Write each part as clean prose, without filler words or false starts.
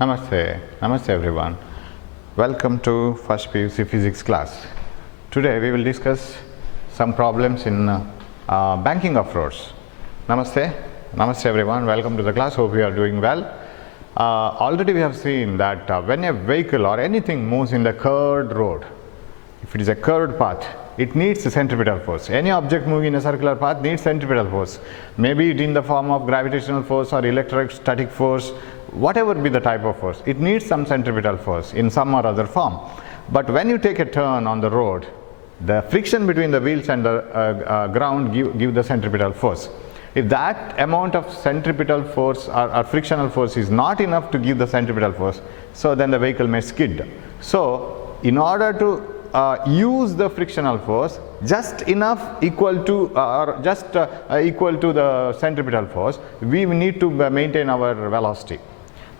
Namaste everyone. Welcome to first PUC physics class. Today we will discuss some problems in banking of roads. Namaste everyone. Welcome to the class. Hope you are doing well. Already we have seen that when a vehicle or anything moves in the curved road, if it is a curved path, it needs a centripetal force. Any object moving in a circular path needs centripetal force. Maybe it in the form of gravitational force or electrostatic force, whatever be the type of force, it needs some centripetal force in some or other form. But when you take a turn on the road, the friction between the wheels and the ground give the centripetal force. If that amount of centripetal force or frictional force is not enough to give the centripetal force, so then the vehicle may skid. So in order to use the frictional force just enough equal to equal to the centripetal force, we need to maintain our velocity.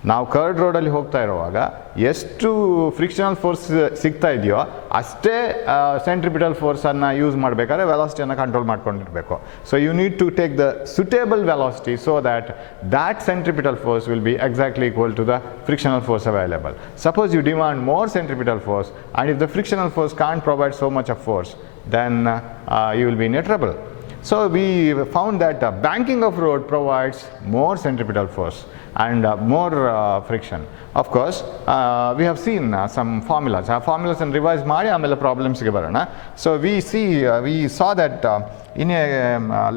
ನಾವು ಕರ್ಡ್ ರೋಡಲ್ಲಿ ಹೋಗ್ತಾ ಇರುವಾಗ ಎಷ್ಟು frictional force ಸಿಗ್ತಾ ಇದೆಯೋ ಅಷ್ಟೇ ಸೆಂಟ್ರಿಪಿಟಲ್ ಫೋರ್ಸನ್ನು use ಮಾಡಬೇಕಾದ್ರೆ ವೆಲಾಸಿಟಿಯನ್ನು ಕಂಟ್ರೋಲ್ ಮಾಡ್ಕೊಂಡಿರಬೇಕು. So you need to take the suitable velocity so that centripetal force will be exactly equal to the frictional force available. Suppose you demand more centripetal force, and if the frictional force can't provide so much of force, then you will be in a trouble. So we found that banking of road provides more centripetal force and more friction. Of course, we have seen some formulas. Formulas and revise ಮಾಡಿ ಆಮೇಲೆ ಪ್ರಾಬ್ಲಮ್ಸ್ಗೆ ಬರೋಣ. So we saw that in a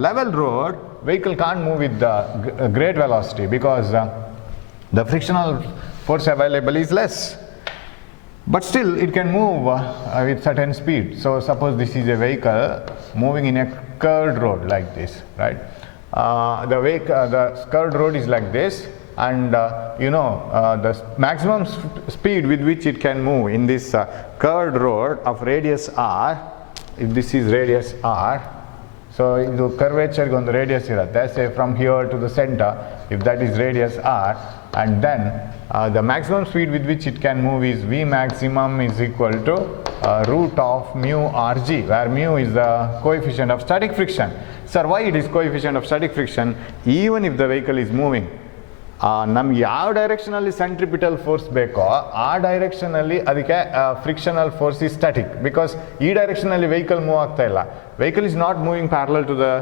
level road, vehicle can't move with great velocity because the frictional force available is less. But still it can move with certain speed. So suppose this is a vehicle moving in a curved road like this, right? The curved road is like this, and the maximum speed with which it can move in this curved road of radius r, if this is radius r, so ಇದು ಕರ್ವೇಚರ್ಗೆ ಒಂದು ರೇಡಿಯಸ್ ಇರುತ್ತೆ, say from here to the center, if that is radius r, and then the maximum speed with which it can move is v maximum is equal to root of mu rg, where mu is the coefficient of static friction. Sir, why it is coefficient of static friction? Even if the vehicle is moving, ನಮ್ಗೆ ಯಾವ ಡೈರೆಕ್ಷನಲ್ಲಿ centripetal force ಬೇಕೋ ಆ ಡೈರೆಕ್ಷನಲ್ಲಿ ಅದಕ್ಕೆ frictional force is static, because ಈ ಡೈರೆಕ್ಷನಲ್ಲಿ vehicle move ಆಗ್ತಾ ಇಲ್ಲ. Vehicle is not moving parallel to the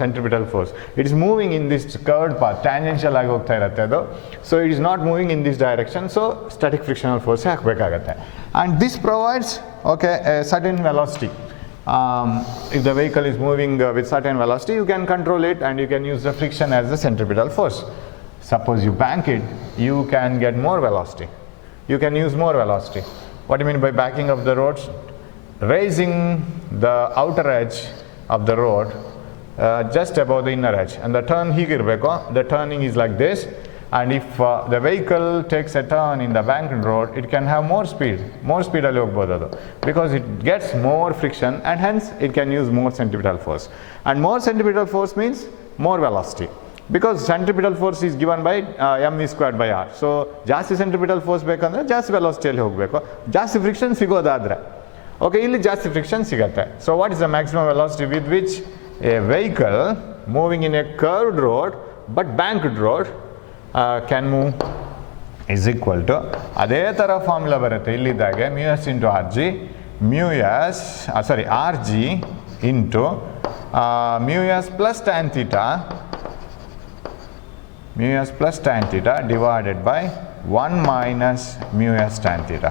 centripetal force. It is moving in this curved path, tangential ಆಗಿ ಹೋಗ್ತಾ ಇರುತ್ತೆ ಅದು. So it is not moving in this direction, so static frictional force ಹಾಕಬೇಕಾಗತ್ತೆ. And this provides a certain velocity. If the vehicle is moving with certain velocity, you can control it and you can use the friction as the centripetal force. Suppose you bank it, you can get more velocity. You can use more velocity. What do you mean by banking of the roads? Raising the outer edge of the road just above the inner edge, and the turn higirbeku, the turning is like this, and if the vehicle takes a turn in the banked road, it can have more speed ಅಲ್ಲಿ ಹೋಗಬಹುದು ಅದು, because it gets more friction and hence it can use more centripetal force. And more centripetal force means more velocity, because centripetal force is given by mv squared by r. So ಜಾಸ್ತಿ centripetal force ಬೇಕಂದ್ರೆ ಜಾಸ್ತಿ velocity ಅಲ್ಲಿ ಹೋಗಬೇಕು, ಜಾಸ್ತಿ friction ಸಿಗೋದಾದ್ರೆ ಇಲ್ಲಿ ಜಾಸ್ತಿ friction ಸಿಗತ್ತೆ. So what is the maximum velocity with which a vehicle moving in a curved road but banked road can move is equal to, ಅದೇ ಥರ ಫಾರ್ಮುಲಾ ಬರುತ್ತೆ ಇಲ್ಲಿದ್ದಾಗೆ, μs into rg, rg into μs plus tan theta divided by 1 minus μs tan theta.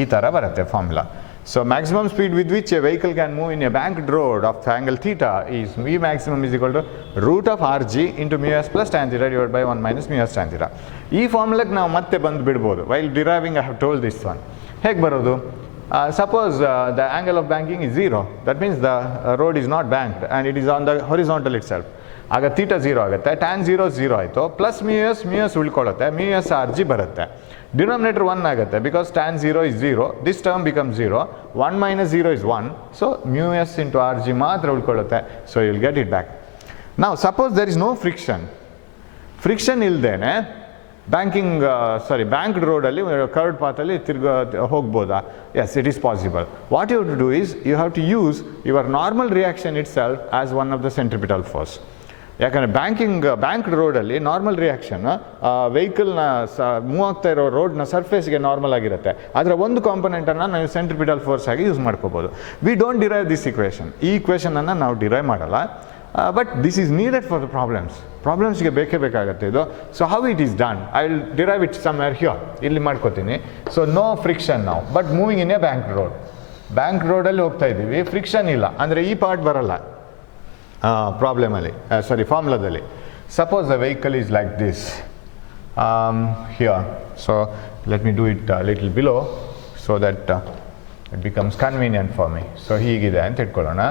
ಈ ಥರ ಬರುತ್ತೆ formula. So maximum speed with which a vehicle can move in a banked road of angle theta is v maximum is equal to root of rg into μs plus tan theta divided by 1 minus μs tan theta. ಈ ಫಾರ್ಮುಲಾಕ್ಕೆ ನಾವು ಮತ್ತೆ ಬಂದು ಬಿಡ್ಬೋದು. While deriving I have told this one. ಹೇಗೆ ಬರೋದು? Suppose the angle of banking is 0. That means the road is not banked and it is on the horizontal itself. ಆಗ theta 0 ಆಗುತ್ತೆ, tan 0 ಆಯಿತು, ಪ್ಲಸ್ μs ಉಳ್ಕೊಳ್ಳುತ್ತೆ, μs rg ಬರುತ್ತೆ. Denominator 1 ಆಗುತ್ತೆ, because tan 0 is 0, this term becomes 0, 1 minus 0 is 1, so μs into rg ಮಾತ್ರ ಉಳ್ಕೊಳ್ಳುತ್ತೆ, so you will get it back. Now suppose there is no friction ಇಲ್ದೇನೆ banked road ಅಲ್ಲಿ curved path ಅಲ್ಲಿ ಹೋಗ್ಬೋದಾ? Yes, it is possible. What you have to do is you have to use your normal reaction itself as one of the centripetal force. ಯಾಕಂದರೆ ಬ್ಯಾಂಕ್ ರೋಡಲ್ಲಿ normal reaction ವೆಹಿಕಲ್ನ ಮೂವ್ ಆಗ್ತಾ ಇರೋ ರೋಡ್ನ ಸರ್ಫೇಸ್ಗೆ ನಾರ್ಮಲ್ ಆಗಿರುತ್ತೆ. ಆದರೆ ಒಂದು ಕಾಂಪೊನೆಂಟನ್ನು ನಾವು ಸೆಂಟ್ರಿಪಿಟಲ್ ಫೋರ್ಸ್ ಆಗಿ ಯೂಸ್ ಮಾಡ್ಕೋಬೋದು. We don't derive this equation. ಈ ಇಕ್ವೇಷನನ್ನು ನಾವು ಡಿರೈವ್ ಮಾಡಲ್ಲ. But this is needed for the ಪ್ರಾಬ್ಲಮ್ಸ್ಗೆ ಬೇಕೇ ಬೇಕಾಗುತ್ತೆ ಇದು. So how it is done, I will derive it somewhere here. ಇಲ್ಲಿ ಮಾಡ್ಕೋತೀನಿ. ಸೊ ನೋ ಫ್ರಿಕ್ಷನ್ ನಾವು, but moving in a bank ರೋಡಲ್ಲಿ ಹೋಗ್ತಾ ಇದ್ದೀವಿ, ಫ್ರಿಕ್ಷನ್ ಇಲ್ಲ ಅಂದರೆ ಈ ಪಾರ್ಟ್ ಬರಲ್ಲ ಫಾರ್ಮುಲಾದಲ್ಲಿ. Suppose the vehicle is like this here. So let me do it little below so that it becomes convenient for me. So ಹೀಗಿದೆ ಅಂತ ಇಟ್ಕೊಳ್ಳೋಣ.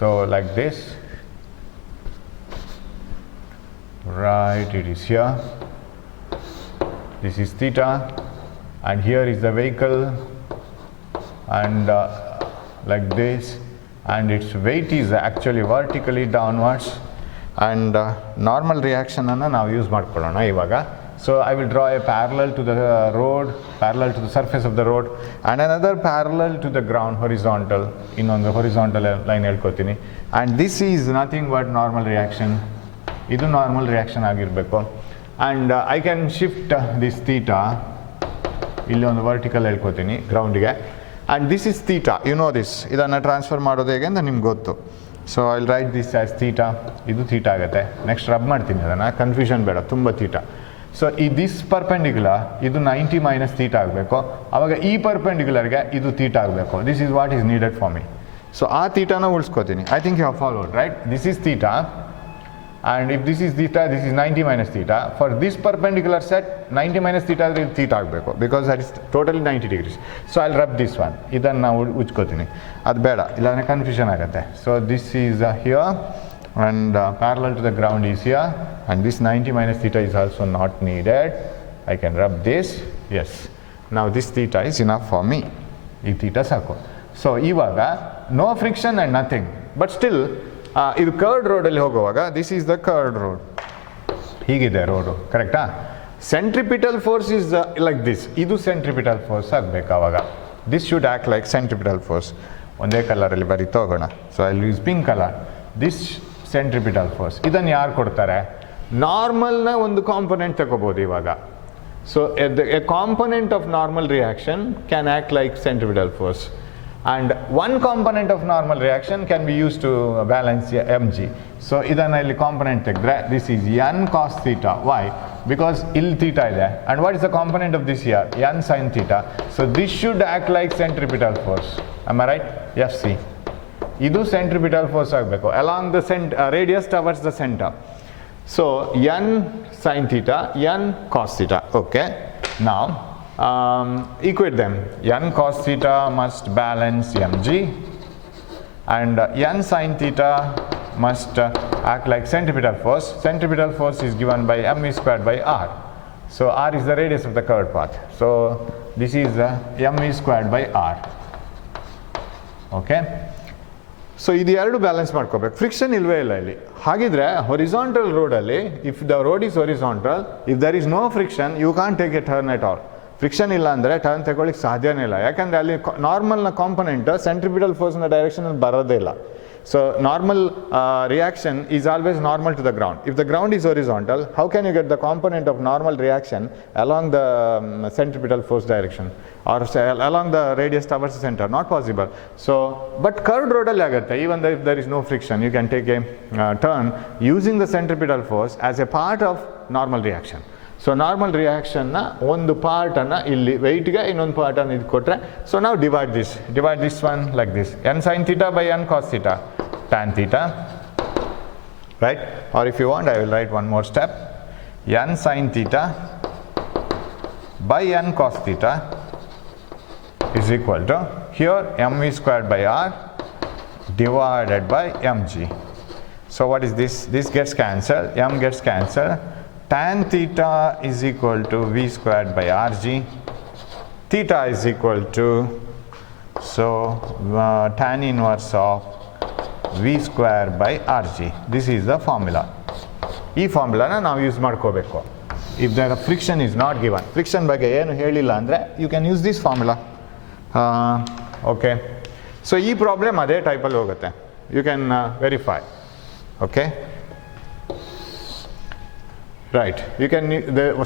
So like this, right, it is here. This is theta, and here is the vehicle, and like this, and its weight is actually vertically downwards, and normal reaction anna now use ಮಾಡ್ಕೊಳ್ಳೋಣ ಇವಾಗ. So I will draw a parallel to the road, parallel to the surface of the road, and another parallel to the ground, horizontal. ಇನ್ನೊಂದು horizontal line ಹೇಳ್ಕೊತೀನಿ. And this is nothing but normal reaction. ಇದು normal reaction ಆಗಿರಬೇಕು. And I can shift this theta, ಇಲ್ಲಿ ಒಂದು vertical ಹೇಳ್ಕೊತೀನಿ ಗ್ರೌಂಡಿಗೆ. And this is theta, you know this. ಇದನ್ನು transfer ಮಾಡೋದು ಹೇಗೆ ಅಂತ ನಿಮ್ಗೆ ಗೊತ್ತು. So I will write this as theta. ಇದು ಥೀಟಾ ಆಗುತ್ತೆ. ನೆಕ್ಸ್ಟ್ ರಬ್ ಮಾಡ್ತೀನಿ ಅದನ್ನು, ಕನ್ಫ್ಯೂಷನ್ ಬೇಡ, ತುಂಬ ಥೀಟಾ. ಸೊ ಈ ದಿಸ್ ಪರ್ಪೆಂಡಿಕ್ಯುಲರ್ ಇದು 90 ಮೈನಸ್ ಥೀಟಾ ಆಗಬೇಕು. ಆವಾಗ ಈ ಪರ್ಪೆಂಡಿಕ್ಯುಲರ್ಗೆ ಇದು ಥೀಟಾ ಆಗಬೇಕು. This is what is needed for me. So ಆ ಥೀಟಾನ ಉಳಿಸ್ಕೋತೀನಿ. I think you have followed, right? This is theta. And if this is theta, this is 90 minus theta. For this perpendicular set, 90 minus theta is theta ಆಗಬೇಕು, because that is totally 90 degrees. So I'll rub this one. ಇದನ್ನು ನಾವು ಉಜ್ಕೋತೀನಿ. ಅದು ಬೇಡ, ಇಲ್ಲಾಂದರೆ ಕನ್ಫ್ಯೂಷನ್ ಆಗುತ್ತೆ. So this is here, and parallel to the ground is here, and this 90 minus theta is also not needed. I can rub this. Yes. Now this theta is enough for me. ಈ theta ಸಾಕು. So ಇವಾಗ no friction and nothing, but still ಇದು ಕರ್ಡ್ ರೋಡಲ್ಲಿ ಹೋಗುವಾಗ, this is the curd road, ಹೀಗಿದೆ ರೋಡು, ಕರೆಕ್ಟಾ? Centripetal force is like this. ಇದು centripetal force ಆಗಬೇಕು. ಆವಾಗ this should act like centripetal force. ಒಂದೇ ಕಲರಲ್ಲಿ ಬರೀತಾ ಹೋಗೋಣ. So I use pink colour. This centripetal force. ಇದನ್ನು ಯಾರು ಕೊಡ್ತಾರೆ? ನಾರ್ಮಲ್ನ ಒಂದು ಕಾಂಪೊನೆಂಟ್ ತಗೋಬೋದು ಇವಾಗ. So A component of normal reaction can act like centripetal force. And one component of normal reaction can be used to balance mg. So idanna illi component tegre, this is n cos theta. Why? Because ill theta ide. And what is the component of this here? N sin theta. So this should act like centripetal force. Am I right? Fc. Idu centripetal force agbeku along the radius towards the center. So n sin theta, n cos theta. Okay. Now equate them. N cos theta must balance mg, and n sin theta must act like centripetal force. Centripetal force is given by m squared by r. So r is the radius of the curved path. So this is m squared by r. Okay. So ಇದು ಎರಡು ಬ್ಯಾಲೆನ್ಸ್ ಮಾಡ್ಕೋಬೇಕು. ಫ್ರಿಕ್ಷನ್ ಇಲ್ವೇ ಇಲ್ಲ ಇಲ್ಲಿ. ಹಾಗಿದ್ರೆ horizontal ರೋಡಲ್ಲಿ, if the road is horizontal, if there is no friction, you can't take a turn at all. Friction ಇಲ್ಲ ಅಂದರೆ ಟರ್ನ್ ತಗೊಳ್ಳಿಕ್ಕೆ ಸಾಧ್ಯನೇ ಇಲ್ಲ. ಯಾಕಂದರೆ ಅಲ್ಲಿ ನಾರ್ಮಲ್ನ ಕಾಂಪೊನೆಂಟ್ ಸೆಂಟ್ರಿಪಿಟಲ್ ಫೋರ್ಸ್ನ ಡೈರೆಕ್ಷನಲ್ಲಿ ಬರೋದೇ ಇಲ್ಲ. So normal reaction is always normal to the ground. If the ground is horizontal, how can you get the component of normal reaction along the centripetal force direction or along the radius towards the center? Not possible. So, but curved road alli agutte. Even if there is no friction, you can take a turn using the centripetal force as a part of normal reaction. So normal ರಿಯಾಕ್ಷನ್ನ ಒಂದು ಪಾರ್ಟನ್ನು ಇಲ್ಲಿ ವೆಯ್ಟ್ಗೆ ಇನ್ನೊಂದು ಪಾರ್ಟನ್ನು ಇದು ಕೊಟ್ಟರೆ, ಸೊ ನಾವು divide this one like this, n sin theta by n cos theta, tan theta, right? Or if you want, I will write one more step, n sin theta by n cos theta is equal to, here mv squared by r divided by mg. So what is this? This gets cancelled, m gets cancelled. Tan theta is equal to v squared by rg. Theta is equal to, so tan inverse of v square by rg. This is the formula. ಈ ಫಾರ್ಮುಲಾನ ನಾವು use ಮಾಡ್ಕೋಬೇಕು. If the friction is not given, friction ಬಗ್ಗೆ ಏನು ಹೇಳಿಲ್ಲ ಅಂದರೆ you can use this formula. Okay, so ಈ problem ಅದೇ ಟೈಪಲ್ಲಿ ಹೋಗುತ್ತೆ. You can verify. Okay, right? You can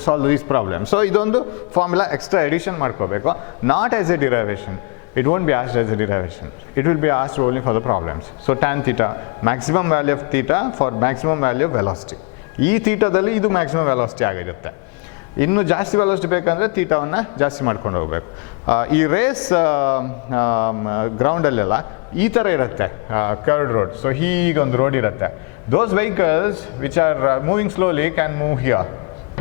solve these problems. So ಇದೊಂದು formula extra addition ಮಾಡ್ಕೋಬೇಕು, not as a derivation. It won't be asked as a derivation. It will be asked only for the problems. So tan theta, maximum value of theta for maximum value of velocity. ಈ ಥೀಟಾದಲ್ಲಿ ಇದು maximum velocity ಆಗಿರುತ್ತೆ. ಇನ್ನು ಜಾಸ್ತಿ ವೆಲಾಸಿಟಿ ಬೇಕಂದರೆ ಥೀಟಾವನ್ನು ಜಾಸ್ತಿ ಮಾಡ್ಕೊಂಡು ಹೋಗಬೇಕು. ಈ ರೇಸ್ ಗ್ರೌಂಡಲ್ಲೆಲ್ಲ ಈ ಥರ ಇರುತ್ತೆ, ಕರ್ವ್ಡ್ ರೋಡ್. ಸೊ ಹೀಗೊಂದು ರೋಡ್ ಇರುತ್ತೆ. Those vehicles which are moving slowly can move here,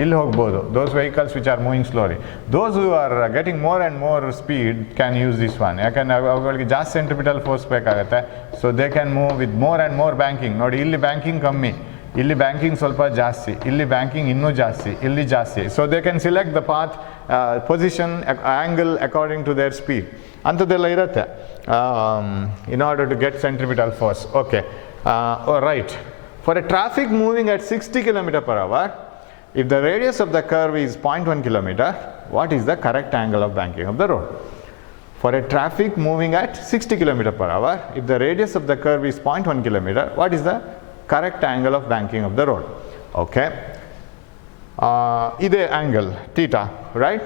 ಇಲ್ಲಿ ಹೋಗ್ಬೋದು. Those vehicles which are moving slowly, those who are getting more and more speed can use this one. ಯಾಕಂದರೆ ಅವುಗಳಿಗೆ ಜಾಸ್ತಿ centripetal force ಬೇಕಾಗುತ್ತೆ. So they can move with more and more banking. ನೋಡಿ, ಇಲ್ಲಿ ಬ್ಯಾಂಕಿಂಗ್ ಕಮ್ಮಿ, ಇಲ್ಲಿ ಬ್ಯಾಂಕಿಂಗ್ ಸ್ವಲ್ಪ ಜಾಸ್ತಿ, ಇಲ್ಲಿ ಬ್ಯಾಂಕಿಂಗ್ ಇನ್ನೂ ಜಾಸ್ತಿ, ಇಲ್ಲಿ ಜಾಸ್ತಿ. So they can select the path, position, angle according to their speed ಅಂಥದ್ದೆಲ್ಲ ಇರುತ್ತೆ in order to get centripetal force. Okay, right. For a traffic moving at 60 km/h, if the radius of the curve is 0.1 km, what is the correct angle of banking of the road? For a traffic moving at 60 km/h, if the radius of the curve is 0.1 km, what is the correct angle of banking of the road? Okay, ide angle theta, right?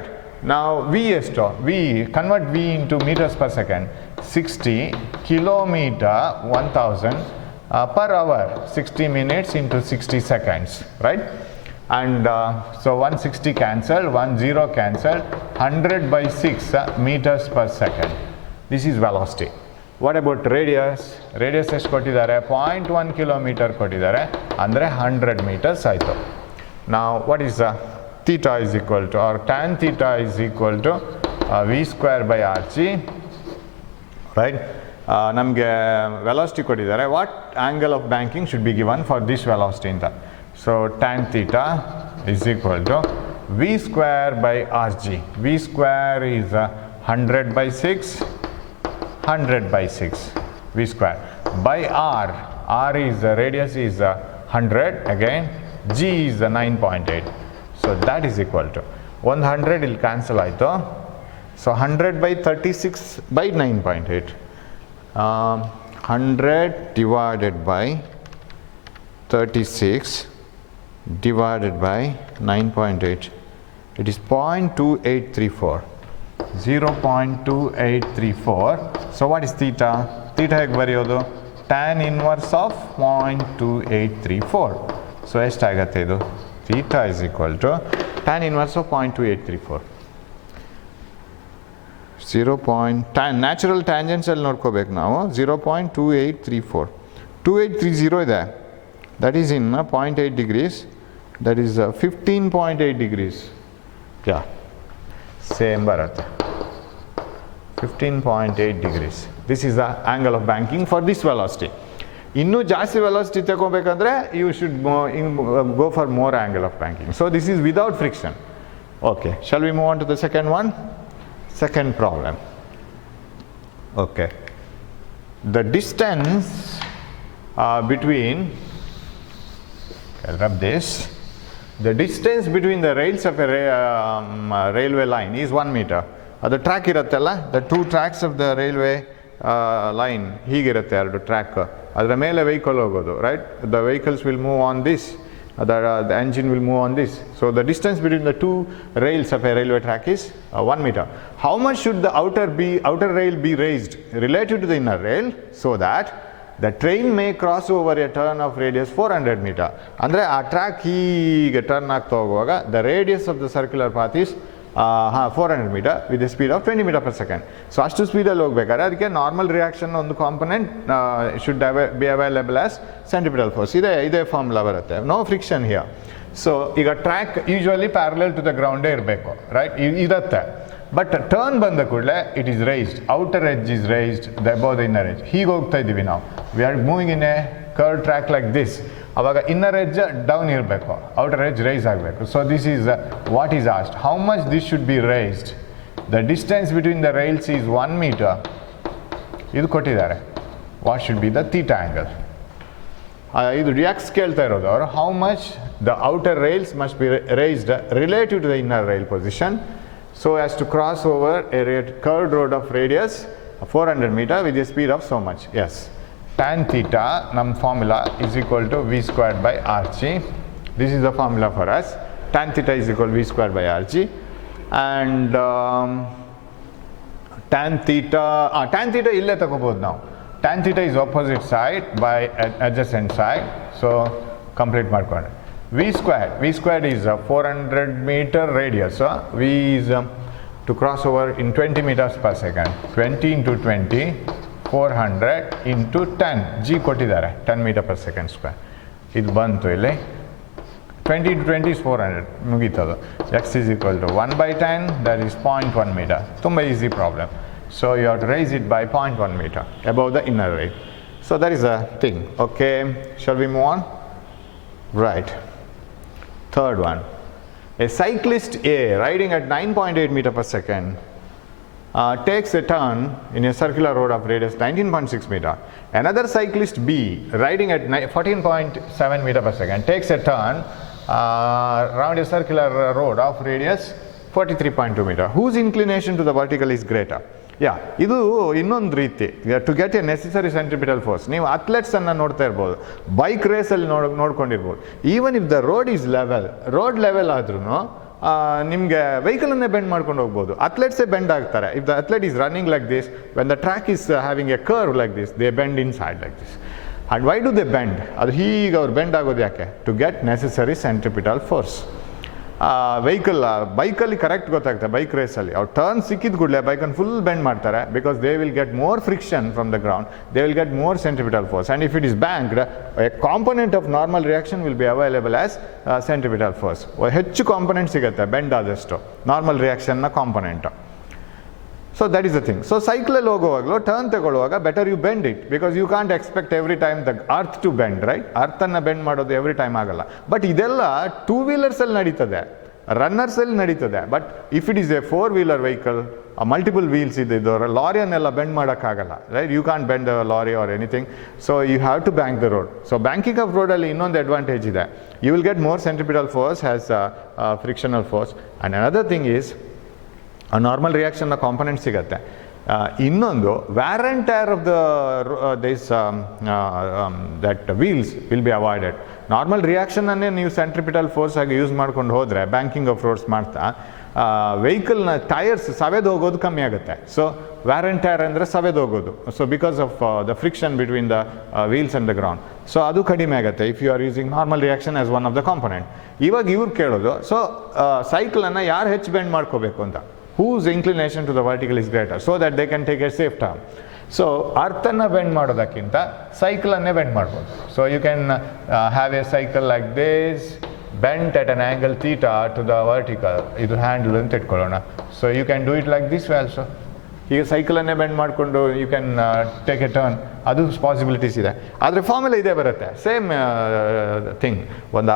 Now V esto, V, convert V into meters per second. 60 kilometer 1000 per hour, 60 minutes into 60 seconds, right? And so 160 cancelled, 10 cancelled, 100 by 6 meters per second. This is velocity. What about radius? Radius ಎಷ್ಟು ಕೊಟ್ಟಿದ್ದಾರೆ? 0.1 ಕಿಲೋಮೀಟರ್ ಕೊಟ್ಟಿದ್ದಾರೆ, ಅಂದರೆ 100 meters ಆಯಿತು. Now what is theta is equal to, or tan theta is equal to V square by RG, right? ನಮಗೆ velocity ಕೊಟ್ಟಿದ್ದಾರೆ. What angle of banking should be given for this velocity ಅಂತ. So tan theta is equal to V square by RG. V square is 100 by 6, 100 by 6 V square by R. R is radius is 100, again G is 9.8. So that is equal to 100 will cancel ಆಯಿತು. So 100 by 36 by 9.8. 100 divided by 36 divided by 9.8, it is 0.2834. 0.2834. So what is theta? Theta ಹೇಗೆ ಬರೆಯೋದು? tan inverse of 0.2834. So ಎಷ್ಟಾಗತ್ತೆ ಇದು? Theta is equal to tan inverse of 0.2834. 0. Natural tangents ಅಲ್ಲಿ ನೋಡ್ಕೋಬೇಕು ನಾವು. 0.2834. 2830 ಇದೆ. That is in 0.8 degrees. That is 15.8 degrees. Yeah. Same ಬರುತ್ತೆ. 15.8 degrees. This is the angle of banking for this velocity. ಇನ್ನೂ ಜಾಸ್ತಿ ವೆಲಾಸಿಟಿ ತಗೋಬೇಕಂದ್ರೆ you should go for more angle of banking. So this is without friction. Okay, shall we move on to the second one? Second problem. Okay, the distance between, I'll rub this. The distance between the rails of a railway line is 1 meter. ಅದು ಟ್ರ್ಯಾಕ್ ಇರುತ್ತಲ್ಲ, the two tracks of the railway line ಹೀಗಿರುತ್ತೆ, ಎರಡು ಟ್ರ್ಯಾಕ್. ಅದರ ಮೇಲೆ ವೆಹಿಕಲ್ ಹೋಗೋದು, right? The vehicles will move on this, the engine will move on this. So the distance between the two rails of a railway track is 1 meter. How much should the outer rail be raised relative to the inner rail so that the train may cross over a turn of radius 400 meter? ಅಂದರೆ ಆ ಟ್ರ್ಯಾಕ್ ಹೀಗೆ ಟರ್ನ್ ಆಗ್ತಾ ಹೋಗುವಾಗ the radius of the circular path is 400 meter with a speed of 20 meter per second. So ಅಷ್ಟು ಸ್ಪೀಡಲ್ಲಿ ಹೋಗ್ಬೇಕಾದ್ರೆ ಅದಕ್ಕೆ normal reaction ಒಂದು component should be available as centripetal force. ಇದೇ ಫಾರ್ಮುಲಾ ಬರುತ್ತೆ. No friction here. ಸೊ ಈಗ track usually parallel to the ಗ್ರೌಂಡೇ ಇರಬೇಕು, ರೈಟ್? ಇರುತ್ತೆ. ಬಟ್ ಟರ್ನ್ ಬಂದ ಕೂಡಲೇ it is raised, outer edge is raised above the inner edge. ಹೀಗೆ ಹೋಗ್ತಾ ಇದ್ದೀವಿ ನಾವು. We are moving in a curve track like this. ಅವಾಗ ಇನ್ನರ್ ಎಡ್ಜ್ ಡೌನ್ ಇರಬೇಕು, ಔಟರ್ ಎಡ್ಜ್ ರೈಸ್ ಆಗಬೇಕು. So this is what is asked. How much this should be raised? The distance between the rails is 1 meter. ಇದು ಕೊಟ್ಟಿದ್ದಾರೆ. What should be the theta angle? ಇದು ರಿಯಾಕ್ಸ್ ಕೇಳ್ತಾ ಇರೋದು ಅವರು. How much the outer rails must be raised relative to the inner rail position so as to cross over a curved road of radius 400 meter with a speed of so much. Yes, tan theta, num formula is equal to V squared by RG. This is the formula for us. Tan theta is equal to V square by RG, and tan theta ille takobodu now. Tan theta is opposite side by adjacent side, so complete markonde. V squared is a 400 meter radius, so V is to cross over in 20 meters per second. 20 into 20, 400 into 10, G ಕೊಟ್ಟಿದ್ದಾರೆ 10 meter per second square. ಇದು ಬಂತು ಇಲ್ಲಿ 20 into 20 is 400, ಮುಗೀತದು. X is equal to 1 by 10, that is 0.1 meter. ತುಂಬ easy problem. So you have to raise it by 0.1 meter above the inner ring. So that is a thing. Okay, shall we move on? Right. Third one. A cyclist A riding at 9.8 meter per second takes a turn in a circular road of radius 19.6 meter. Another cyclist B riding at 14.7 meter per second takes a turn around a circular road of radius 43.2 meter. Whose inclination to the vertical is greater? ಇದು ಇನ್ನೊಂದು ರೀತಿ to get a necessary centripetal force. ನೀವು ಅಥ್ಲೆಟ್ಸನ್ನು ನೋಡ್ತಾ ಇರ್ಬೋದು, bike ರೇಸಲ್ಲಿ ನೋಡ್ಕೊಂಡಿರ್ಬೋದು. Even if the road is road level ಆದ್ರೂ ನಿಮಗೆ ವೆಹಿಕಲನ್ನೇ ಬೆಂಡ್ ಮಾಡ್ಕೊಂಡು ಹೋಗ್ಬೋದು. ಅಥ್ಲೆಟ್ಸೇ ಬೆಂಡ್ ಆಗ್ತಾರೆ. If the athlete is running like this, when the track is having a curve like this, they bend in side like this. And why do they bend? ಅದು ಹೀಗೆ ಅವ್ರು ಬೆಂಡ್ ಆಗೋದು ಯಾಕೆ? To get necessary centripetal force. ಬೈಕಲ್ಲಿ correct ಗೊತ್ತಾಗ್ತದೆ. Bike ರೇಸಲ್ಲಿ ಅವ್ರು turn ಸಿಕ್ಕಿದ ಕೂಡಲೇ ಬೈಕನ್ನು ಫುಲ್ ಬೆಂಡ್ ಮಾಡ್ತಾರೆ, because they will get more friction from the ground, they will get more centripetal force. And if it is banked, a component of normal reaction will be available as centripetal force. ಹೆಚ್ಚು component ಸಿಗುತ್ತೆ bend ಆದಷ್ಟು, normal ರಿಯಾಕ್ಷನ್ನ component. So that is the thing. So ಸೈಕಲಲ್ಲಿ ಹೋಗುವಾಗಲೂ turn ತಗೊಳ್ಳುವಾಗ better you bend it, because you can't expect every time the earth to bend, right? ಅರ್ಥನ್ನು bend ಮಾಡೋದು every time ಆಗಲ್ಲ. ಬಟ್ ಇದೆಲ್ಲ ಟೂ ವೀಲರ್ಸಲ್ಲಿ ನಡೀತದೆ, ರನ್ನರ್ಸಲ್ಲಿ ನಡೀತದೆ. But if it is a 4-wheeler vehicle, multiple wheels ಇದ್ದಿದ್ದು, ಲಾರಿಯನ್ನೆಲ್ಲ ಬೆಂಡ್ ಮಾಡೋಕ್ಕಾಗಲ್ಲ, right? You can't bend the lorry or anything. So you have to bank the road. So banking of ರೋಡಲ್ಲಿ ಇನ್ನೊಂದು ಅಡ್ವಾಂಟೇಜ್ ಇದೆ. You will get more centripetal force has frictional force. And another thing is normal ರಿಯಾಕ್ಷನ್ನ component ಸಿಗುತ್ತೆ. ಇನ್ನೊಂದು wear and tear of that wheels will be avoided. Normal ರಿಯಾಕ್ಷನನ್ನೇ ನೀವು centripetal force ಆಗಿ ಯೂಸ್ ಮಾಡ್ಕೊಂಡು ಹೋದರೆ, ಬ್ಯಾಂಕಿಂಗ್ ಆಫ್ ರೋಡ್ಸ್ ಮಾಡ್ತಾ, ವೆಹಿಕಲ್ನ ಟೈರ್ಸ್ ಸವೆದು ಹೋಗೋದು ಕಮ್ಮಿ ಆಗುತ್ತೆ. ಸೊ ವ್ಯಾರ್ ಆ್ಯಂಡ್ ಟೈರ್ ಅಂದರೆ ಸವೆದು ಹೋಗೋದು. So because of the friction between the wheels and the ground. So ಅದು ಕಡಿಮೆ ಆಗುತ್ತೆ if you are using normal reaction as one of the component. ಇವಾಗ ಇವ್ರು ಕೇಳೋದು, ಸೊ ಸೈಕಲನ್ನು ಯಾರು ಹೆಚ್ಚು ಬೆಂಡ್ ಮಾಡ್ಕೋಬೇಕು ಅಂತ. whose inclination to the vertical is greater, so that they can take a safe turn. So ಅರ್ಥನ್ನು ಬೆಂಡ್ ಮಾಡೋದಕ್ಕಿಂತ ಸೈಕಲನ್ನೇ ಬೆಂಡ್ ಮಾಡ್ಬೋದು. So you can have a cycle like this, bent at an angle theta to the vertical. ಇದು handle ಅಂತ ಇಟ್ಕೊಳ್ಳೋಣ. So you can do it like this also. ಈಗ ಸೈಕಲನ್ನೇ bend ಮಾಡಿಕೊಂಡು you can take a turn. ಅದು possibilities ಇದೆ. ಆದರೆ ಫಾರ್ಮುಲಾ ಇದೇ ಬರುತ್ತೆ, ಸೇಮ್ ಥಿಂಗ್. ಒಂದು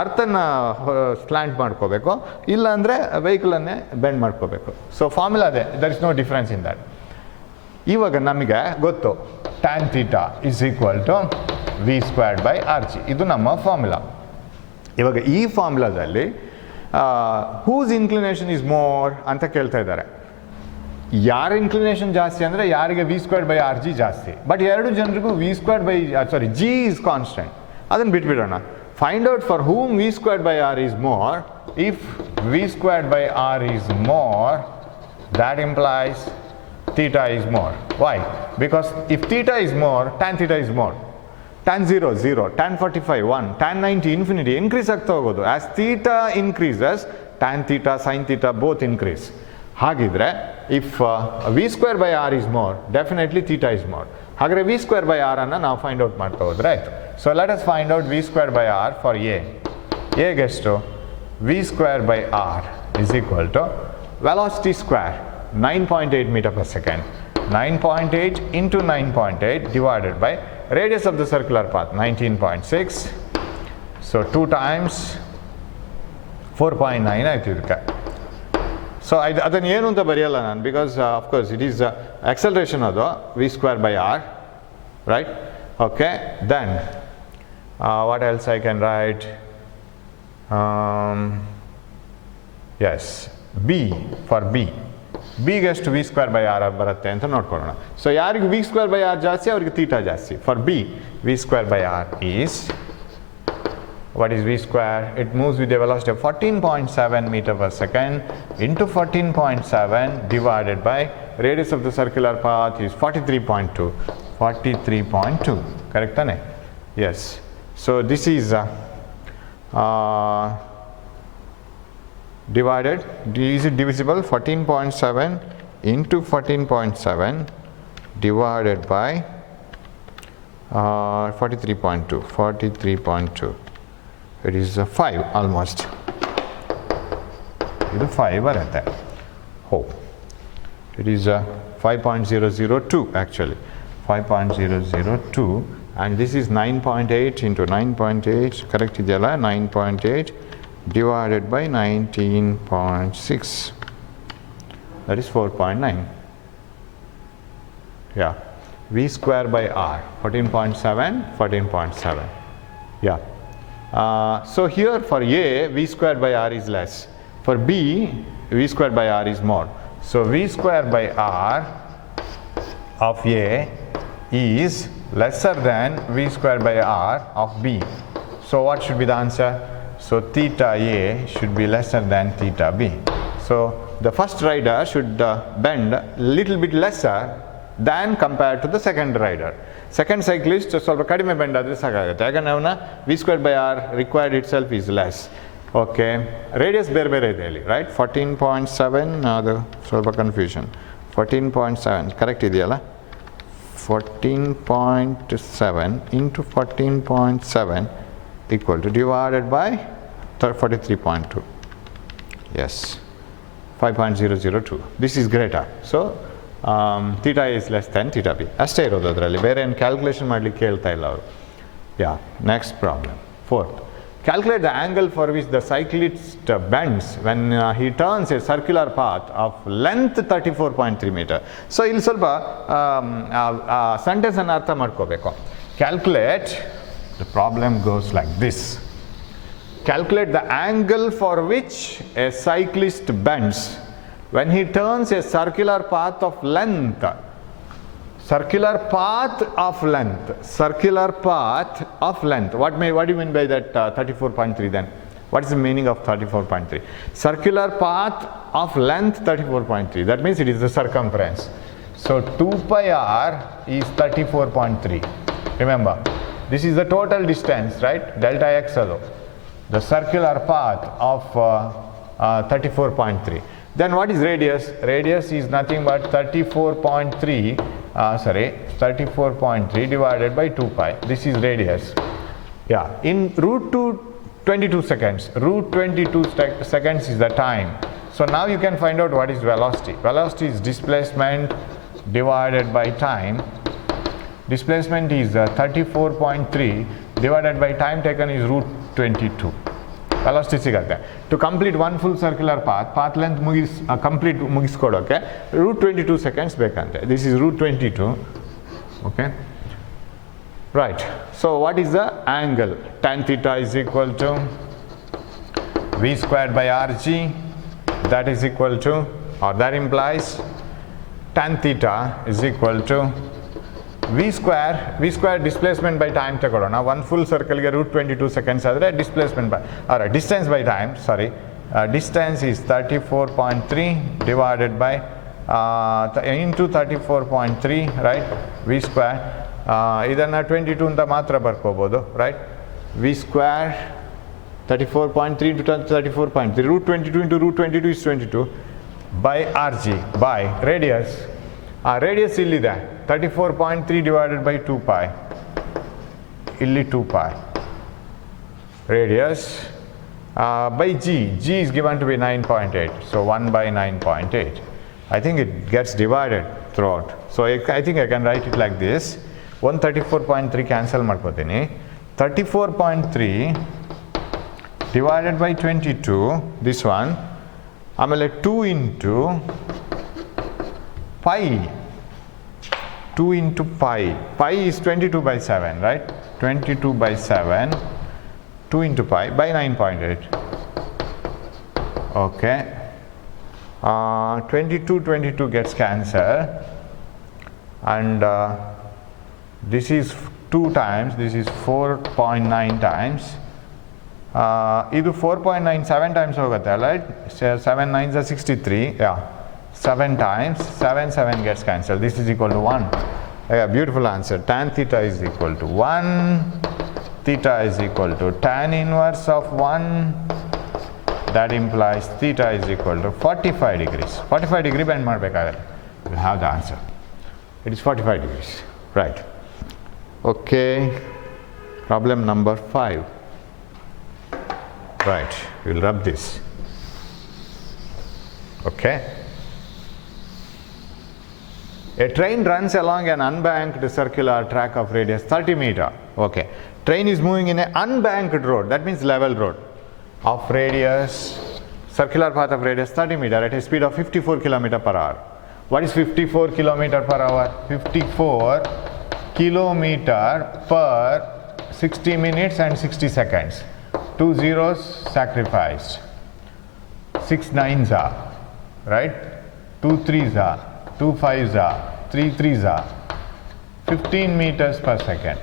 ಅರ್ಥನ್ನು ಸ್ಲ್ಯಾಂಟ್ ಮಾಡ್ಕೋಬೇಕು, ಇಲ್ಲಾಂದರೆ ವೆಹಿಕಲನ್ನೇ ಬೆಂಡ್ ಮಾಡ್ಕೋಬೇಕು. ಸೊ ಫಾರ್ಮುಲಾ ಅದೇ, there is no difference in that. ಇವಾಗ ನಮಗೆ ಗೊತ್ತು tan theta is equal to v squared by r g. ಇದು ನಮ್ಮ ಫಾರ್ಮುಲಾ. ಇವಾಗ ಈ ಫಾರ್ಮುಲಾದಲ್ಲಿ ಹೂಸ್ ಇನ್ಕ್ಲಿನೇಷನ್ ಈಸ್ ಮೋರ್ ಅಂತ ಕೇಳ್ತಾ ಇದ್ದಾರೆ. ಯಾರ ಇನ್ಕ್ಲಿನೇಷನ್ ಜಾಸ್ತಿ ಅಂದರೆ ಯಾರಿಗೆ v squared by r g ಜಾಸ್ತಿ. ಬಟ್ ಎರಡು ಜನರಿಗೂ v squared by g is constant. ಅದನ್ನು ಬಿಟ್ಬಿಡೋಣ. Find out for whom v squared by R is more. If V squared by R is more, that implies theta is more. Why? Because if theta is more, tan theta is more. Tan 0, 0. Tan 45, 1. Tan 90, infinity. Increase ಆಗ್ತಾ ಹೋಗೋದು. As theta increases, tan theta, sin theta both increase. ಹಾಗಿದ್ರೆ if v square by r is more, definitely theta is more. ಹಾಗಾದ್ರೆ v square by r ಅನ್ನು ನಾವು find out ಮಾಡ್ತಾ ಹೋದ್ರೆ ಆಯಿತು. So let us find out v square by r for a. a ಗೆಷ್ಟು v square by r is equal to velocity square 9.8 meter per second. 9.8 into 9.8 divided by radius of the circular path 19.6. So 2 times 4.9 ಆಯ್ತು ಇದಕ್ಕೆ. ಸೊ ಅದನ್ನು ಏನು ಅಂತ ಬರೆಯಲ್ಲ ನಾನು, because of course it is acceleration ಅದು V square by R, right? Okay, then what else I can write? Yes, B for B. ಬಿಗೆಷ್ಟು V square by R ಬರುತ್ತೆ ಅಂತ ನೋಡ್ಕೊಳ್ಳೋಣ. ಸೊ ಯಾರಿಗೆ ವಿ ಸ್ಕ್ವೇರ್ ಬೈ ಆರ್ ಜಾಸ್ತಿ, ಅವರಿಗೆ ತೀಟಾ ಜಾಸ್ತಿ. For B, V square by R is What is v square? It moves with a velocity of 14.7 meter per second into 14.7 divided by radius of the circular path is 43.2. 43.2. Correct? Ane? Yes. So this is divided. Is it divisible? 14.7 into 14.7 divided by 43.2. 43.2. It is 5 almost. It is 5 barate. Oh, it is 5.002 actually. 5.002, and this is 9.8 into 9.8. Correct ideyala? 9.8 divided by 19.6. That is 4.9. Yeah. V square by R. 14.7. 14.7. Yeah. So here for A, V square by R is less. For B, V square by R is more. So V square by R of A is lesser than V square by R of B. So what should be the answer? So theta A should be lesser than theta B. So the first rider should bend little bit lesser than compared to the second rider. Second cyclist ಸ್ವಲ್ಪ ಕಡಿಮೆ ಬೆಂಡ್ ಆದರೆ ಸಾಕಾಗುತ್ತೆ, ಯಾಕಂದರೆ ಅವನ V square by R required itself is less. Okay, radius ಬೇರೆ ಬೇರೆ ಇದೆ ಇಲ್ಲಿ, right? 14.7, ಅದು ಸ್ವಲ್ಪ ಕನ್ಫ್ಯೂಷನ್. 14.7 ಕರೆಕ್ಟ್ ಇದೆಯಲ್ಲ? 14.7 into 14.7 equal to divided by 43.2. Yes, 5.002. This is greater. So theta is less than theta b. ಅಷ್ಟೇ ಇರೋದು ಅದರಲ್ಲಿ, ಬೇರೆ ಏನು ಕ್ಯಾಲ್ಕುಲೇಷನ್ ಮಾಡಲಿಕ್ಕೆ ಹೇಳ್ತಾ ಇಲ್ಲ ಅವರು. Yeah, next problem 4th. Calculate the angle for which the cyclist bends when he turns a circular path of length 34.3 meter. So ಇಲ್ಲಿ ಸ್ವಲ್ಪ ಸೆಂಟೆನ್ಸ್ ಅನ್ನು ಅರ್ಥ ಮಾಡ್ಕೋಬೇಕು. Calculate, the problem goes like this. Calculate the angle for which a cyclist bends when he turns a circular path of length. Circular path of length. Circular path of length. What do you mean by that 34.3 then? What is the meaning of 34.3? Circular path of length 34.3. That means it is the circumference. So 2 pi r is 34.3. Remember, this is the total distance, right? Delta x ado. The circular path of 34.3. Then what is radius? Radius is nothing but 34.3 divided by 2 pi. This is radius. Yeah, in root 22 seconds. Root 22 seconds is the time. So now you can find out what is velocity. Velocity is displacement divided by time. Displacement is 34.3 divided by time taken is root 22. Velocity sigate. To complete one full circular path, path length complete mugiskodoke root 22 seconds bekante. This is root 22. Okay, right. So what is the angle? Tan theta is equal to V squared by Rg. That is equal to, or that implies tan theta is equal to V square displacement by time ತಗೊಳ್ಳೋಣ. one full circle ಗೆ root 22 seconds ಆದರೆ displacement by, or distance by time, sorry, distance is 34.3 divided by into 34.3, right? V square ಇದನ್ನು 22 ಅಂತ ಮಾತ್ರ ಬರ್ಕೋಬೋದು, right? V square 34.3 into 34.3, root 22 into root 22 is 22 by Rg by radius. Radius ಇಲ್ಲಿದೆ 34.3 divided by 2 pi. ಇಲ್ಲಿ 2 pi. Radius by G. G is given to be 9.8. So 1 by 9.8. I think it gets divided throughout. So I think I can write it like this. 134.3 cancel ಮಾಡ್ಕೋತೀನಿ. 34.3 divided by 22, this one. ಆಮೇಲೆ 2 into pi. 2 into pi. Pi is 22 by 7, right? 22 by 7. 2 into pi by 9.8. Okay. 22 gets cancelled. And this is 2 times. This is 4.9 times. ಇದು 4.9 7 times ಹೋಗುತ್ತೆ right 7 9s are 63 yeah 7 times 7 7 gets cancelled this is equal to 1 yeah beautiful answer tan theta is equal to 1 theta is equal to tan inverse of 1 that implies theta is equal to 45 degrees 45 degree bend ಮಾಡಬೇಕಾಗುತ್ತೆ you have the answer it is 45 degrees right okay problem number 5 right we'll rub this okay a train runs along an unbanked circular track of radius 30 meter okay train is moving in an unbanked road that means level road of radius circular path of radius 30 meter at a speed of 54 km per hour what is 54 km per hour 54 kilometer per 60 minutes and 60 seconds 2 zeros sacrificed 6 9s are right 2 3s are 2 5s are 3 3s are 15 meters per second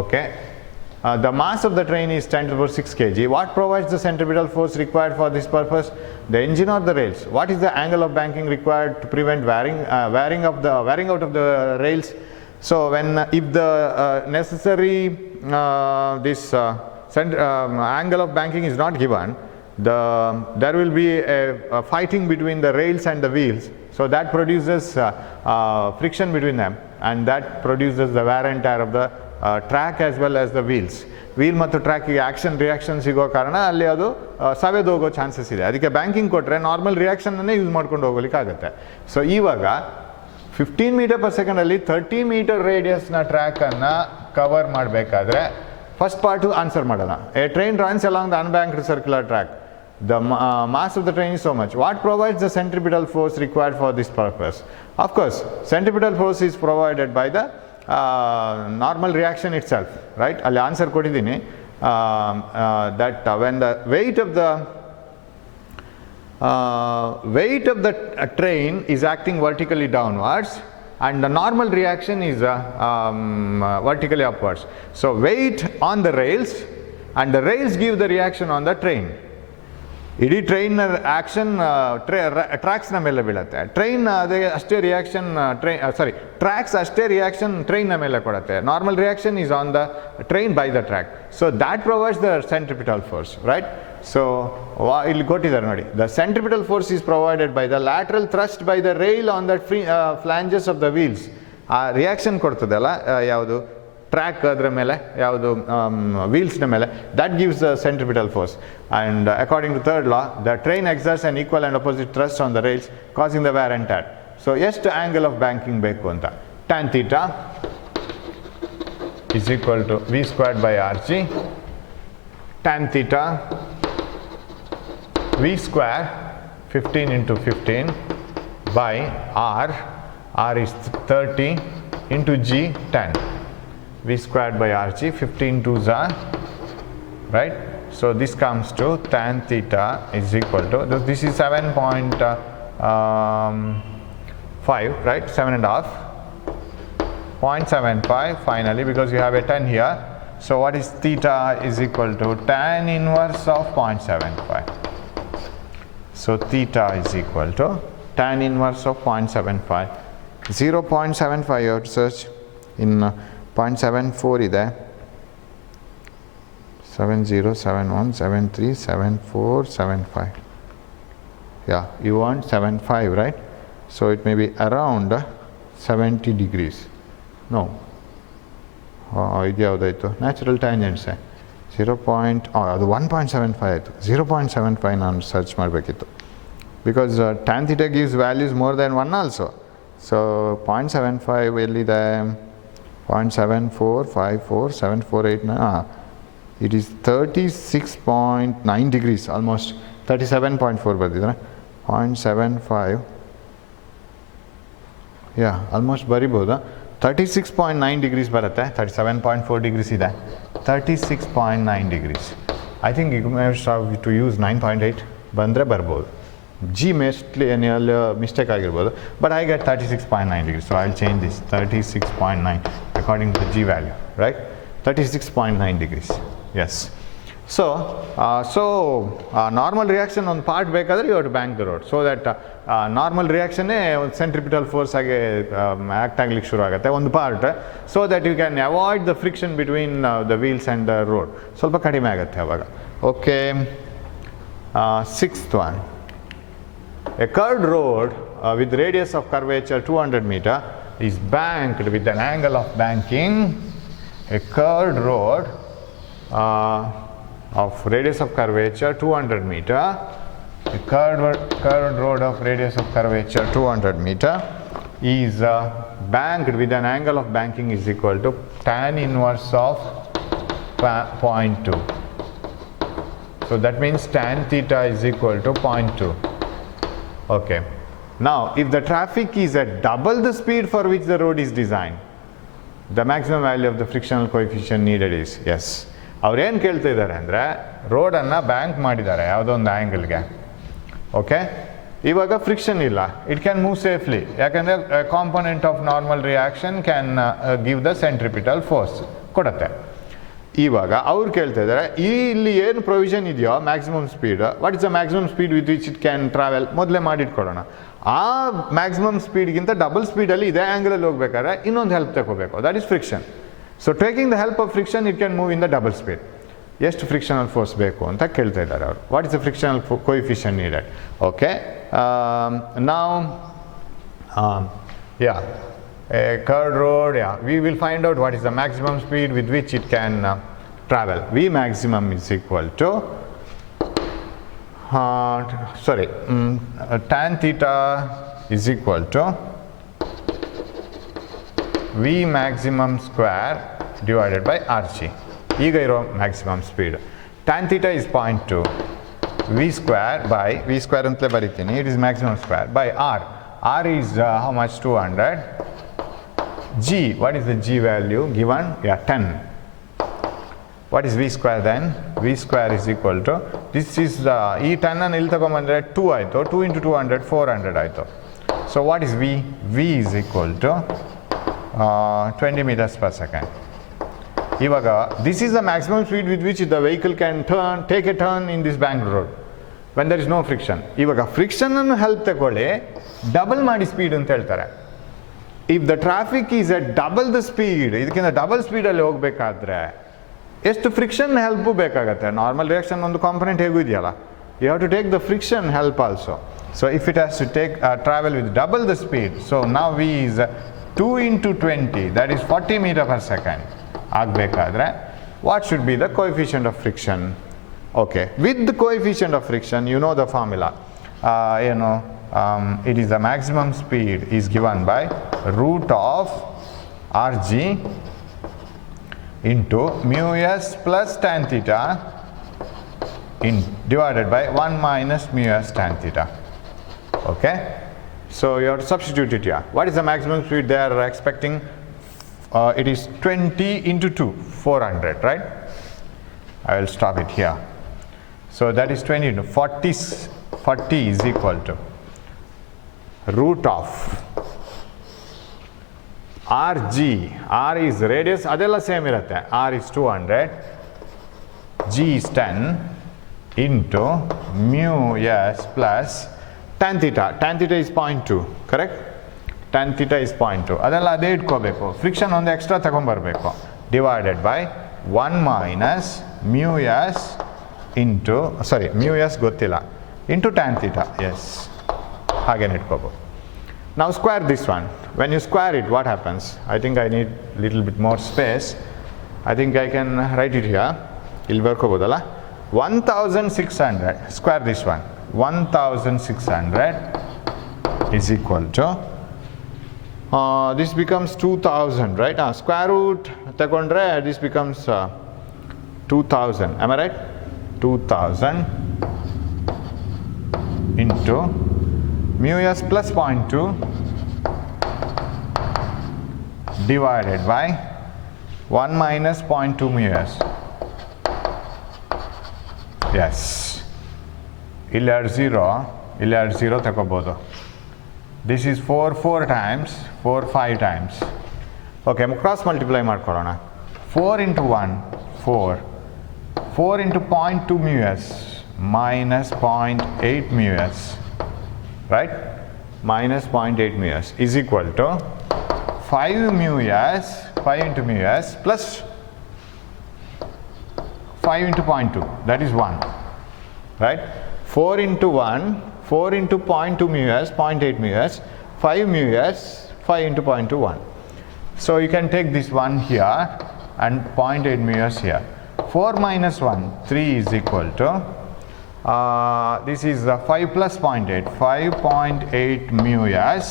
okay the mass of the train is 10 to the power 6 kg what provides the centripetal force required for this purpose the engine or the rails what is the angle of banking required to prevent wearing out of the rails so when if the necessary angle of banking is not given there will be a fighting between the rails and the wheels so that produces friction between them and that produces the wear and tear of the track as well as the wheels wheel ಮತ್ತು ಟ್ರ್ಯಾಕಿಗೆ action reaction ಸಿಗೋ ಕಾರಣ ಅಲ್ಲಿ ಅದು ಸವೆದು ಹೋಗೋ ಚಾನ್ಸಸ್ ಇದೆ ಅದಕ್ಕೆ ಬ್ಯಾಂಕಿಂಗ್ ಕೊಟ್ಟರೆ ನಾರ್ಮಲ್ ರಿಯಾಕ್ಷನನ್ನೇ ಯೂಸ್ ಮಾಡ್ಕೊಂಡು ಹೋಗ್ಲಿಕ್ಕಾಗುತ್ತೆ ಸೊ ಇವಾಗ 15 ಮೀಟರ್ ಪರ್ ಸೆಕೆಂಡಲ್ಲಿ 30 ಮೀಟರ್ ರೇಡಿಯಸ್ನ ಟ್ರ್ಯಾಕನ್ನು ಕವರ್ ಮಾಡಬೇಕಾದ್ರೆ ಫಸ್ಟ್ ಪಾರ್ಟು ಆನ್ಸರ್ ಮಾಡೋಣ a train runs along the unbanked circular track the mass of the train is so much what provides the centripetal force required for this purpose of course centripetal force is provided by the normal reaction itself right alli answer kodidini that when the weight of the train is acting vertically downwards and the normal reaction is vertically upwards so weight on the rails and the rails give the reaction on the train ಇಡೀ train action ಟ್ರ್ಯಾಕ್ಸ್ನ ಮೇಲೆ ಬೀಳುತ್ತೆ train ಅದೇ ಅಷ್ಟೇ reaction tracks ಅಷ್ಟೇ reaction ಟ್ರೈನ್ನ ಮೇಲೆ ಕೊಡುತ್ತೆ normal reaction is on the train by the track so that provides the centripetal force right so ಇಲ್ಲಿ ಕೊಟ್ಟಿದ್ದಾರೆ ನೋಡಿ the centripetal force is provided by the lateral thrust by the rail on the flanges of the wheels ಆ reaction ಕೊಡ್ತದಲ್ಲ ಯಾವುದು track ಅದರ ಮೇಲೆ ಯಾವುದು ವೀಲ್ಸ್ನ ಮೇಲೆ that gives the centripetal force and according to third law the train exerts an equal and opposite thrust on the rails causing the wear and tear so ಎಷ್ಟು angle of banking ಬೇಕು ಅಂತ tan theta is equal to v squared by rg tan theta v square 15 into 15 by r is 30 into g 10 v squared by rg 15 2s are right so this comes to tan theta is equal to this is 7.5 right 7.5 0.75 finally because you have a 10 here so what is theta is equal to tan inverse of 0.75 so theta is equal to tan inverse of 0.75 0.75 you have to search in 0.74 ಇದೆ 7071737475 yeah you want 75 right so it may be around 70 degrees no ಇದು ಯಾವುದಾಯಿತು ನ್ಯಾಚುರಲ್ ಟ್ಯಾಂಜೆಂಟ್ಸೇ 0. ಅದು 1.75 ಆಯಿತು 0.75 ನಾನು ಸರ್ಚ್ ಮಾಡಬೇಕಿತ್ತು because tan theta gives values more than 1 also so 0.75 ಎಲ್ಲಿದೆ 0.74547489 it is 36.9 degrees almost 37.4 ಬರ್ದಿದ್ರೆ 0.75 yeah almost ಬರಿಬೋದಾ 36.9 degrees ಬರುತ್ತೆ 37.4 degrees ಇದೆ 36.9 degrees I think you may have to use 9.8 ಬಂದರೆ ಬರ್ಬೋದು G mostly any mistake ಆಗಿರ್ಬೋದು but I get 36.9 degrees so I'll change this 36.9 according to the G value right 36.9 degrees yes So normal reaction on part ಬೇಕಾದ್ರೆ you have to bank the road so that normal reaction ಒಂದು centripetal force ಆಗಿ act ಆಗ್ಲಿಕ್ಕೆ ಶುರು ಆಗುತ್ತೆ ಒಂದು part, so that you can avoid the friction between the wheels and the road. ಸ್ವಲ್ಪ ಕಡಿಮೆ ಆಗುತ್ತೆ ಅವಾಗ. Okay, sixth one. A curved road with radius of curvature 200 meter is banked with an angle of banking. A curved road of radius of curvature 200 meter, a curved road of radius of curvature 200 meter is banked with an angle of banking is equal to tan inverse of 0.2. So that means tan theta is equal to 0.2. Okay. Now, if the traffic is at double the speed for which the road is designed, the maximum value of the frictional coefficient needed is, yes. ಅವ್ರು ಏನು ಕೇಳ್ತಾ ಇದ್ದಾರೆ ಅಂದರೆ ರೋಡನ್ನು ಬ್ಯಾಂಕ್ ಮಾಡಿದ್ದಾರೆ ಯಾವುದೋ ಒಂದು ಆ್ಯಂಗಲ್ಗೆ. ಓಕೆ, ಇವಾಗ ಫ್ರಿಕ್ಷನ್ ಇಲ್ಲ, ಇಟ್ ಕ್ಯಾನ್ ಮೂವ್ ಸೇಫ್ಲಿ, ಯಾಕಂದರೆ component of normal reaction can give the centripetal force ಕೊಡುತ್ತೆ. ಇವಾಗ ಅವ್ರು ಕೇಳ್ತಾ ಇದ್ದಾರೆ ಇಲ್ಲಿ ಏನು ಪ್ರೊವಿಷನ್ ಇದೆಯೋ maximum speed, what is the maximum speed with which it can travel, ಮೊದಲೇ ಮಾಡಿಟ್ಕೊಳ್ಳೋಣ. ಆ ಮ್ಯಾಕ್ಸಿಮಮ್ ಸ್ಪೀಡ್ಗಿಂತ ಡಬಲ್ ಸ್ಪೀಡಲ್ಲಿ ಇದೇ ಆ್ಯಂಗಲಲ್ಲಿ ಹೋಗ್ಬೇಕಾದ್ರೆ ಇನ್ನೊಂದು ಹೆಲ್ಪ್ ತಗೋಬೇಕು, that is friction. So taking the help of friction it can move in the double speed. ಎಷ್ಟು ಫ್ರಿಕ್ಷನಲ್ ಫೋರ್ಸ್ ಬೇಕು ಅಂತ ಕೇಳ್ತಾ ಇದ್ದಾರೆ ಅವರು. What is the frictional coefficient needed? Okay, ನಾವು a curved road, we will find out what is the maximum speed with which it can travel. V maximum is equal to tan theta is equal to V maximum square divided by Rg. ಈಗ ಇರೋ maximum speed tan theta is 0.2, V square ಅಂತಲೇ ಬರೀತೀನಿ, it is maximum square by R is how much? 200. G, what is the G value given? 10. What is V square then? V square is equal to, this is ಈ 10 ಅನ್ನು ಇಲ್ಲಿ ತಗೊಂಬಂದರೆ 2 ಆಯಿತು, 2 into 200 400 ಆಯಿತು. So what is V? V is equal to 20 meters per second. ಇವಾಗ this is the maximum speed with which the vehicle can take a turn in this banked road when there is no friction. ಇವಾಗ friction ಅನ್ನು help ತಗೊಳ್ಳಿ, double ಮಾಡಿ speed ಅಂತ ಹೇಳ್ತಾರೆ. If the traffic is at double the speed, ಇದಕ್ಕಿಂತ double ಸ್ಪೀಡಲ್ಲಿ ಹೋಗಬೇಕಾದ್ರೆ ಎಷ್ಟು ಫ್ರಿಕ್ಷನ್ ಹೆಲ್ಪು ಬೇಕಾಗತ್ತೆ. ನಾರ್ಮಲ್ ರಿಯಾಕ್ಷನ್ ಒಂದು ಕಾಂಪೊನೆಂಟ್ ಹೇಗೂ ಇದೆಯಲ್ಲ, you have to take the friction help also. So if it has to take travel with double the speed, so ನಾವು V is 2 into 20, that is 40 meter per second ಆಗಬೇಕಾದ್ರೆ what should be the coefficient of friction? Okay, with the coefficient of friction, you know the formula. It is the maximum speed is given by root of Rg into mu s plus tan theta divided by 1 minus mu s tan theta. Okay, so you have to substitute it here. What is the maximum speed they are expecting? It is 20 into 2, 400, right? I will stop it here. So that is 20 into 40 is equal to root of Rg, R is radius, ಅದೆಲ್ಲ ಸೇಮ್ ಇರುತ್ತೆ. R is 200, G is 10 into mu s plus tan theta. Tan theta is 0.2, correct? Tan theta is 0.2. ಅದೆಲ್ಲ ಅದೇ ಇಟ್ಕೋಬೇಕು, friction ಒಂದು extra ತಗೊಂಬರ್ಬೇಕು. Divided by 1 minus mu s into, mu s ಗೊತ್ತಿಲ್ಲ, into tan theta. S, ಹಾಗೇನೆ ಇಟ್ಕೋಬೋದು. Now square this one. When you square it, what happens? I think I need little bit more space. I think I can write it here. ಇಲ್ಲಿ ಬರ್ಕೋಬೋದಲ್ಲ. 1600, square this one. 1600 is equal to, this becomes 2000, right? Square root ತಗೊಂಡ್ರೆ this becomes 2000, am I right? 2000 into mu s plus 0.2 divided by 1 minus 0.2 mu s. Yes, ಇಲ್ಲಿ 0 ತಗೋಬೋದು. This is 4 times, 5 times. Okay, cross multiply ಮಾಡ್ಕೊಳ್ಳೋಣ. 4 into 1, 4. 4 into 0.2 mu s minus 0.8 mu s, right? Minus 0.8 mu s is equal to 5 mu s, 5 into mu s plus 5 into 0.2, that is 1, right? 4 into 1, 4 into 0.2 mu s, 0.8 mu s, 5 mu s, 5 into 0.2, 1. So you can take this 1 here and 0.8 mu s here. 4 minus 1, 3 is equal to, this is 5 plus 0.8, 5.8 mu s.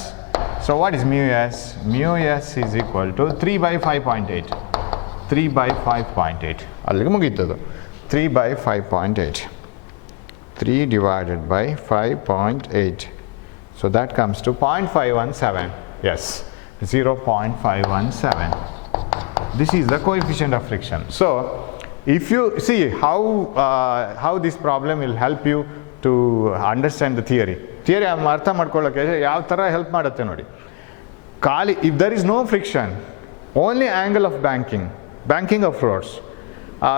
So what is mu s? Mu s is equal to 3 by 5.8. 3 by 5.8. ಅಲ್ಲಿಗೆ ಮುಗೀತದು. 3 by 5.8. 3 divided by 5.8. So that comes to 0.517. Yes, 0.517. This is the coefficient of friction. So if you see how this problem will help you to understand the theory ಅರ್ಥ ಮಾಡ್ಕೊಳ್ಳೋಕೆ ಯಾವ ಥರ ಹೆಲ್ಪ್ ಮಾಡುತ್ತೆ ನೋಡಿ. ಖಾಲಿ if there is no friction, only angle of banking of rods